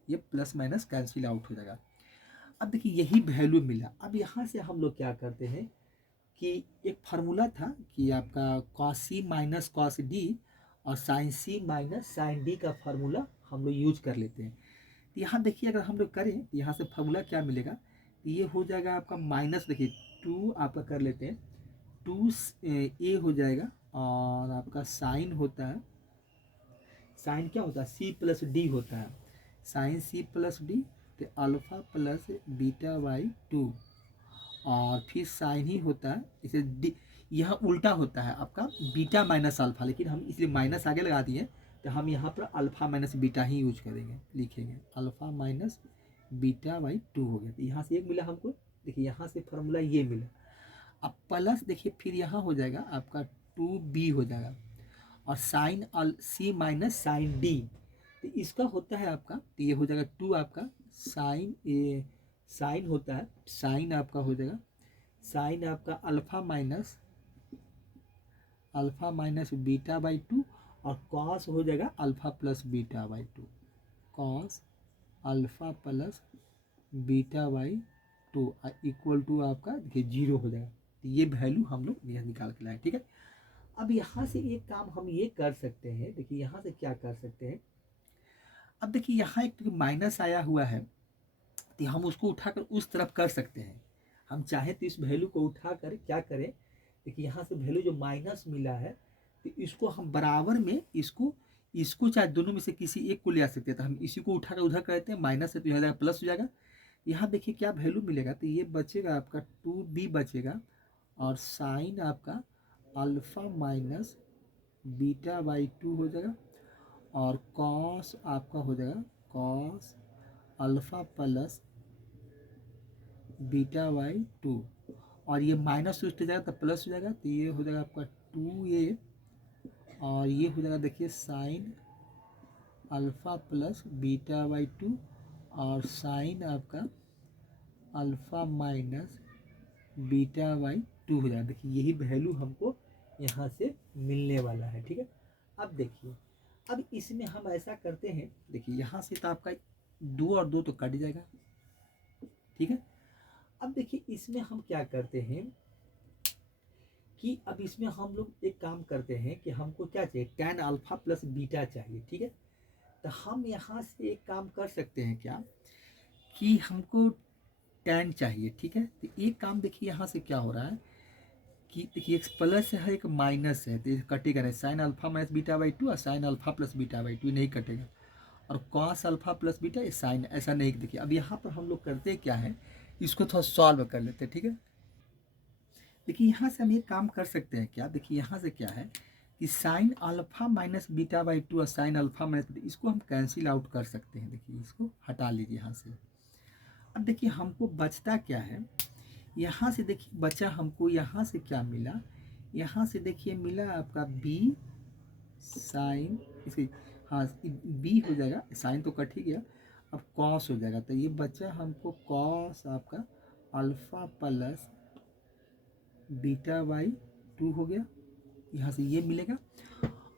ये प्लस माइनस कैंसिल आउट हो जाएगा। अब देखिए यही वैल्यू मिला, अब यहाँ से हम लोग क्या करते हैं कि एक फार्मूला था कि आपका कॉस सी माइनस कॉस डी और साइन सी माइनस साइन डी का फार्मूला हम लोग यूज कर लेते हैं। तो यहाँ देखिए अगर हम लोग करें तो यहाँ से फार्मूला क्या मिलेगा, तो ये हो जाएगा आपका माइनस, देखिए टू आपका कर लेते हैं, टू ए हो जाएगा, और आपका साइन होता है, साइन क्या होता है, सी प्लस डी होता है, साइन सी प्लस डी, तो alpha plus beta by two, और फिर साइन ही होता है, इसे डी, यह उल्टा होता है आपका बीटा माइनस अल्फ़ा, लेकिन हम इसलिए माइनस आगे लगा दिए, तो हम यहाँ पर अल्फ़ा माइनस बीटा ही यूज करेंगे, लिखेंगे alpha minus beta by to हो गया। तो यहाँ से एक मिला हमको, देखिए यहाँ से फार्मूला ये मिला, अब प्लस देखिए फिर यहाँ हो जाएगा आपका टू बी हो जाएगा, और साइन सी माइनस साइन डी, तो इसका होता है आपका, तो ये हो जाएगा टू आपका साइन, ये साइन होता है, साइन आपका हो जाएगा, साइन आपका alpha minus beta by two, और कॉस हो जाएगा alpha plus beta by two, cos alpha plus beta by two equal to आपका देखिए जीरो हो जाएगा। तो ये वैल्यू हम लोग यहाँ निकाल के लाए, ठीक है। अब यहाँ से एक काम हम ये कर सकते हैं, देखिए यहाँ से क्या कर सकते हैं, अब देखिए यहाँ एक माइनस आया हुआ है, तो हम उसको उठाकर उस तरफ कर सकते हैं, हम चाहे तो इस वैल्यू को उठाकर क्या करें, देखिए यहाँ से वैल्यू जो माइनस मिला है, तो इसको हम बराबर में इसको इसको चाहे दोनों में से किसी एक को ले आ सकते हैं, तो हम इसी को उठाकर उधर करते हैं, माइनस है तो यहाँ प्लस हो जाएगा, यहाँ देखिए क्या वैल्यू मिलेगा, तो ये बचेगा आपका टू बी बचेगा, और साइन आपका alpha minus beta by to हो जाएगा, और कॉस आपका हो जाएगा cos alpha plus beta by two, और ये माइनस हो जाएगा तो प्लस हो जाएगा, तो ये हो जाएगा आपका टू ए, और ये हो जाएगा देखिए sign alpha plus beta by two, और साइन आपका alpha minus beta by to हो जाएगा, देखिए यही वैल्यू हमको यहाँ से मिलने वाला है, ठीक है। अब देखिए, अब इसमें हम ऐसा करते हैं, देखिए यहाँ से तो आपका दो और दो तो कट जाएगा, ठीक है। अब देखिए इसमें हम क्या करते हैं कि अब इसमें हम लोग एक काम करते हैं कि हमको क्या चाहिए, tan अल्फ़ा प्लस बीटा चाहिए, ठीक है। तो हम यहाँ से एक काम कर सकते हैं क्या, कि हमको tan चाहिए, ठीक है। तो एक काम देखिए यहाँ से क्या हो रहा है कि देखिए एक प्लस है एक माइनस है, तो कटेगा नहीं, sine alpha minus beta by two और sine alpha plus beta by two नहीं कटेगा, और कॉस अल्फ़ा प्लस बीटा ये साइन ऐसा नहीं, देखिए अब यहाँ पर हम लोग करते क्या है, इसको थोड़ा सॉल्व कर लेते हैं, ठीक है। देखिए यहाँ से हम ये काम कर सकते हैं क्या, देखिए यहाँ से क्या है कि sign alpha minus beta by two और साइन अल्फ़ा माइनस बीटा, इसको हम कैंसिल आउट कर सकते हैं, देखिए इसको हटा लीजिए यहाँ से। अब देखिए हमको बचता क्या है, यहाँ से देखिए बचा हमको, यहाँ से क्या मिला, यहाँ से देखिए मिला आपका बी साइन, इसे हाँ बी हो जाएगा, साइन तो कट ही गया, अब कॉस हो जाएगा, तो ये बचा हमको कॉस आपका alpha plus beta by to हो गया, यहाँ से ये मिलेगा,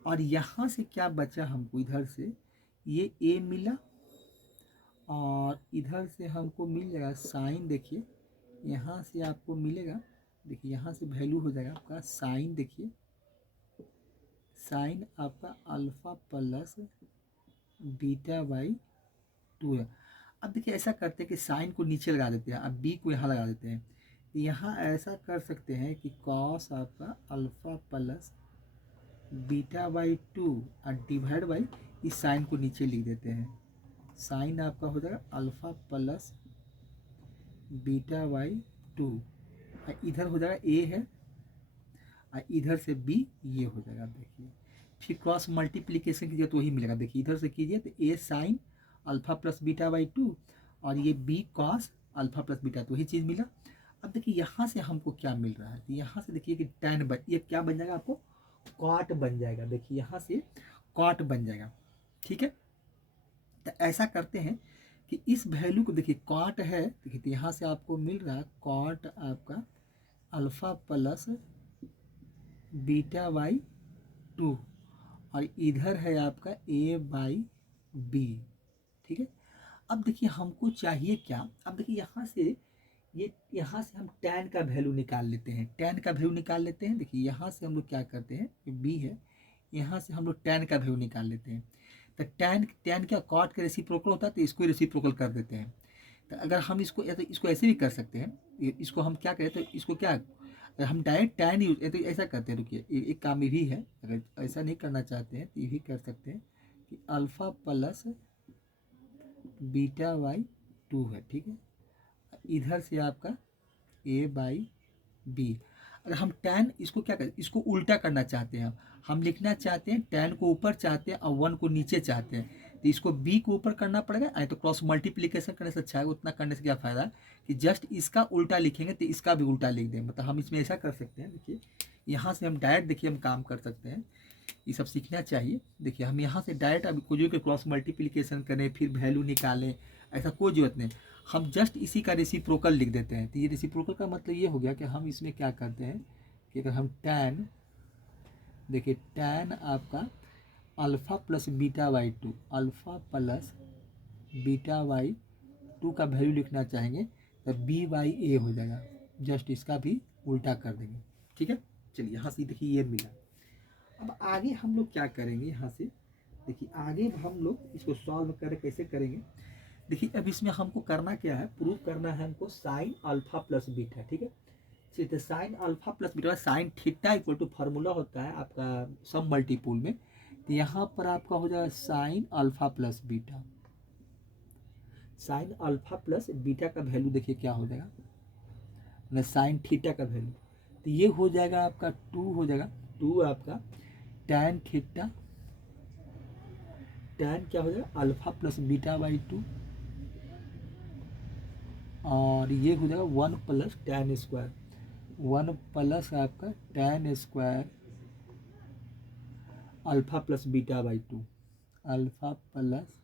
और यहाँ से क्या बचा हमको, इधर से ये ए मिला, और इधर से हमको मिल जाएगा साइन, देखिए यहाँ से आपको मिलेगा देखिए यहाँ से वैल्यू हो जाएगा आपका साइन, देखिए साइन आपका अल्फा प्लस बीटा बाई 2 है। अब देखिए ऐसा करते हैं कि साइन को नीचे लगा देते हैं, अब बी को यहाँ लगा देते हैं। यहाँ ऐसा कर सकते हैं कि कॉस आपका अल्फा प्लस बीटा बाई 2 और डिवाइड बाई इस साइन को नीचे लिख देते हैं। साइन आपका हो जाएगा अल्फा प्लस बीटा बाई 2, इधर हो जाएगा ए है और इधर से बी ये हो जाएगा। देखिए फिर क्रॉस मल्टीप्लीकेशन कीजिए तो वही मिलेगा। देखिए इधर से कीजिए तो A sine alpha plus beta by 2 और ये B cos alpha plus beta, तो वही चीज़ मिला। अब देखिए यहाँ से हमको क्या मिल रहा है, तो यहाँ से देखिए कि tan ये क्या बन जाएगा आपको, कॉट बन जाएगा। देखिए यहाँ से कॉट बन जाएगा, ठीक है। तो ऐसा करते हैं कि इस वैल्यू को देखिए कॉट है, देखिए तो यहाँ से आपको मिल रहा है कॉट आपका अल्फा प्लस बीटा बाई 2 और इधर है आपका ए बाई बी, ठीक है। अब देखिए हमको चाहिए क्या, अब देखिए यहाँ से यहाँ से हम tan का वैल्यू निकाल लेते हैं, tan का वैल्यू निकाल लेते हैं। देखिए यहाँ से हम लोग क्या करते हैं, ये b है, यहाँ से हम लोग tan का वैल्यू निकाल लेते हैं। तो tan क्या कॉट का रेसिप्रोकल होता है, तो इसको रेसिप्रोकल कर देते हैं। तो अगर हम इसको या तो इसको ऐसे भी कर सकते हैं, इसको हम क्या करें, तो इसको क्या अगर हम डायरेक्ट tan यूज तो ऐसा करते हैं। रुकिए एक काम ये भी है, अगर ऐसा नहीं करना चाहते हैं तो ये भी कर सकते हैं कि अल्फा प्लस बीटा बाई 2 है, ठीक है। इधर से आपका ए बाई बी। अगर हम tan इसको क्या करें, इसको उल्टा करना चाहते हैं, हम लिखना चाहते हैं tan को ऊपर चाहते हैं और 1 को नीचे चाहते हैं, तो इसको b को ऊपर करना पड़ेगा। तो क्रॉस मल्टीप्लिकेशन करने से अच्छा है, उतना करने से क्या फ़ायदा कि जस्ट इसका उल्टा लिखेंगे तो इसका भी उल्टा लिख दें। मतलब हम इसमें ऐसा कर सकते हैं, देखिए यहाँ से हम डायरेक्ट देखिए हम काम कर सकते हैं, ये सब सीखना चाहिए। देखिए हम यहाँ से डायरेक्ट अभी कोई भी क्रॉस मल्टीप्लिकेशन करें फिर वैल्यू निकालें, ऐसा कोई जरूरत नहीं। हम जस्ट इसी का रेसिप्रोकल लिख देते हैं। तो ये रेसिप्रोकल का मतलब ये हो गया कि हम इसमें क्या करते हैं कि अगर हम tan, देखिए tan आपका alpha plus beta by 2, alpha plus beta by 2 का वैल्यू लिखना चाहेंगे तो b बाई ए हो जाएगा, जस्ट इसका भी उल्टा कर देंगे, ठीक है। चलिए यहाँ से देखिए ये मिला। अब आगे हम लोग क्या करेंगे, यहाँ से देखिए आगे हम लोग इसको सॉल्व कर कैसे करेंगे। देखिए अब इसमें हमको करना क्या है, प्रूव करना है हमको साइन अल्फा प्लस बीटा, ठीक है। चलिए तो sine alpha plus beta, sine theta equal to formula होता है आपका सब मल्टीपुल में, तो यहाँ पर आपका हो जाएगा sine alpha plus beta. Sign alpha plus beta का वैल्यू देखिए क्या हो जाएगा ना, साइन थीटा का वैल्यू, तो ये हो जाएगा आपका 2 हो जाएगा, 2 आपका tan थीटा, tan क्या हो जाएगा अल्फा प्लस बीटा बाई 2 और ये हो जाएगा 1 प्लस tan स्क्वायर, 1 प्लस आपका tan square alpha plus beta by 2, alpha plus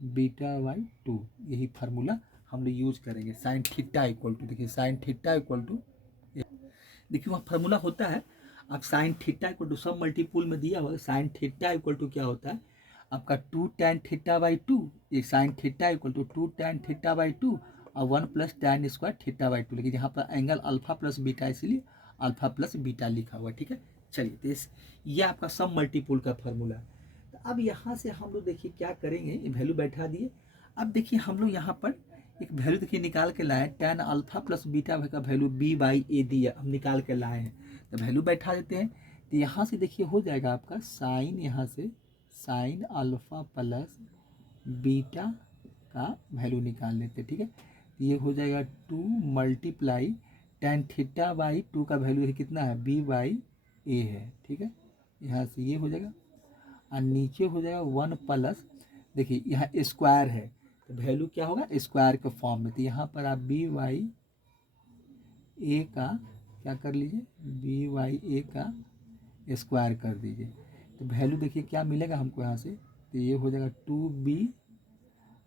beta by 2, यही फार्मूला हम लोग यूज करेंगे। साइन थीटा इक्वल टू, देखिए साइन थीटा इक्वल टू, देखिए वहाँ फार्मूला होता है, आप साइन थीटा इक्वल टू सब मल्टीपुल में दिया हुआ, साइन थीटा इक्वल टू क्या होता है आपका 2 tan थीटा बाई 2, ये sine theta equal to 2 tan theta by 2 और 1 plus tan square theta by 2, लेकिन यहाँ पर एंगल अल्फा प्लस बीटा इसलिए अल्फा प्लस बीटा लिखा हुआ है, ठीक है। चलिए तो ये आपका सब मल्टीपुल का फार्मूला है। तो अब यहाँ से हम लोग देखिए क्या करेंगे, ये वैल्यू बैठा दिए। अब देखिए हम लोग यहाँ पर एक वैल्यू देखिए निकाल के लाए, tan अल्फा प्लस बीटा का वैल्यू b बाई ए दिया, हम निकाल के लाए हैं, तो वैल्यू बैठा देते हैं। तो यहाँ से देखिए हो जाएगा आपका साइन, यहाँ से साइन अल्फा प्लस बीटा का वैल्यू निकाल लेते हैं, ठीक है। तो ये हो जाएगा 2 मल्टीप्लाई tan थीटा बाई 2 का वैल्यू है कितना है b बाई ए है, ठीक है। यहाँ से ये हो जाएगा और नीचे हो जाएगा 1 प्लस, देखिए यहाँ स्क्वायर है तो वैल्यू क्या होगा स्क्वायर के फॉर्म में, तो यहाँ पर आप b बाई ए का क्या कर लीजिए, b बाई ए का स्क्वायर कर दीजिए, तो वैल्यू देखिए क्या मिलेगा हमको यहाँ से, तो ये हो जाएगा 2b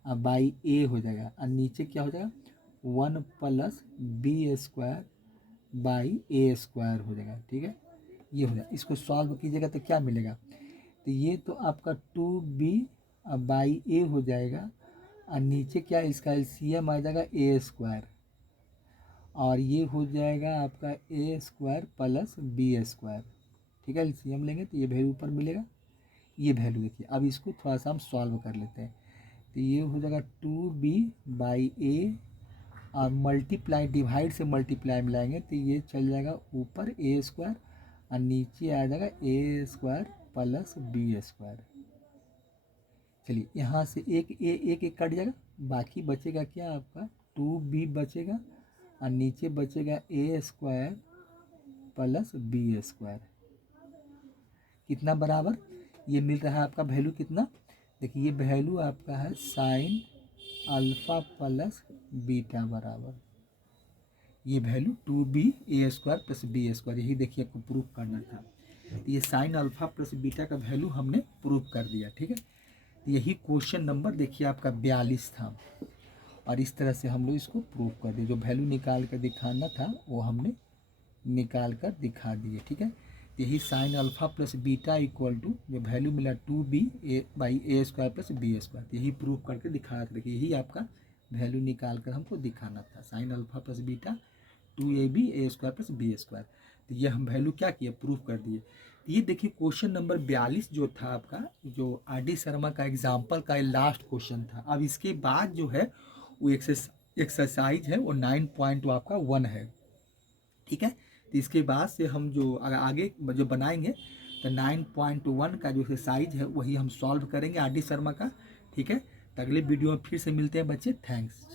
बाई ए हो जाएगा और नीचे क्या हो जाएगा 1 plus B square by a square हो जाएगा, ठीक है। ये हो जाएगा, इसको सॉल्व कीजिएगा तो क्या मिलेगा, तो ये तो आपका 2b बाई ए हो जाएगा और नीचे क्या इसका एलसीएम आ जाएगा ए स्क्वायर और ये हो जाएगा आपका A square plus B square. ठीक है, एलसीएम लेंगे तो ये वैल्यू ऊपर मिलेगा, ये वैल्यू देखिए। अब इसको थोड़ा सा हम सॉल्व कर लेते हैं, तो ये हो जाएगा 2b/a और मल्टीप्लाई डिवाइड से मल्टीप्लाई में लाएंगे तो ये चल जाएगा ऊपर ए स्क्वायर और नीचे आ जाएगा ए स्क्वायर प्लस बी स्क्वायर। चलिए यहाँ से एक कट जाएगा, बाकी बचेगा क्या आपका 2b बचेगा और नीचे बचेगा ए स्क्वायर प्लस बी स्क्वायर। कितना बराबर ये मिल रहा है आपका वैल्यू कितना, देखिए ये वैल्यू आपका है साइन अल्फा प्लस बीटा बराबर ये वैल्यू 2b² प्लस b², यही देखिए आपको प्रूफ करना था। तो ये साइन अल्फा प्लस बीटा का वैल्यू हमने प्रूफ कर दिया। ठीक है, यही क्वेश्चन नंबर देखिए आपका 42 था और इस तरह से हम लोग इसको प्रूफ कर दिए। जो वैल्यू निकाल कर दिखाना था वो हमने निकाल कर दिखा दिए। ठीक है, यही sine alpha plus beta equal to जो वैल्यू मिला 2b/a² प्लस b², यही प्रूफ करके दिखाया था। देखिए यही आपका वैल्यू निकाल कर हमको दिखाना था, sign alpha plus beta 2ab/a² plus b²। तो ये हम वैल्यू क्या किया, प्रूफ कर दिए। ये देखिए क्वेश्चन नंबर 42 जो था आपका, जो आर.डी. शर्मा का एग्जाम्पल का लास्ट क्वेश्चन था। अब इसके बाद जो है वो एक्सरसाइज है वो 9.1 है। ठीक है, तो इसके बाद से हम जो आगे जो बनाएंगे तो 9.1 का जो एक्सरसाइज है वही हम सॉल्व करेंगे आर.डी. शर्मा का। ठीक है, तो अगले वीडियो में फिर से मिलते हैं बच्चे, थैंक्स।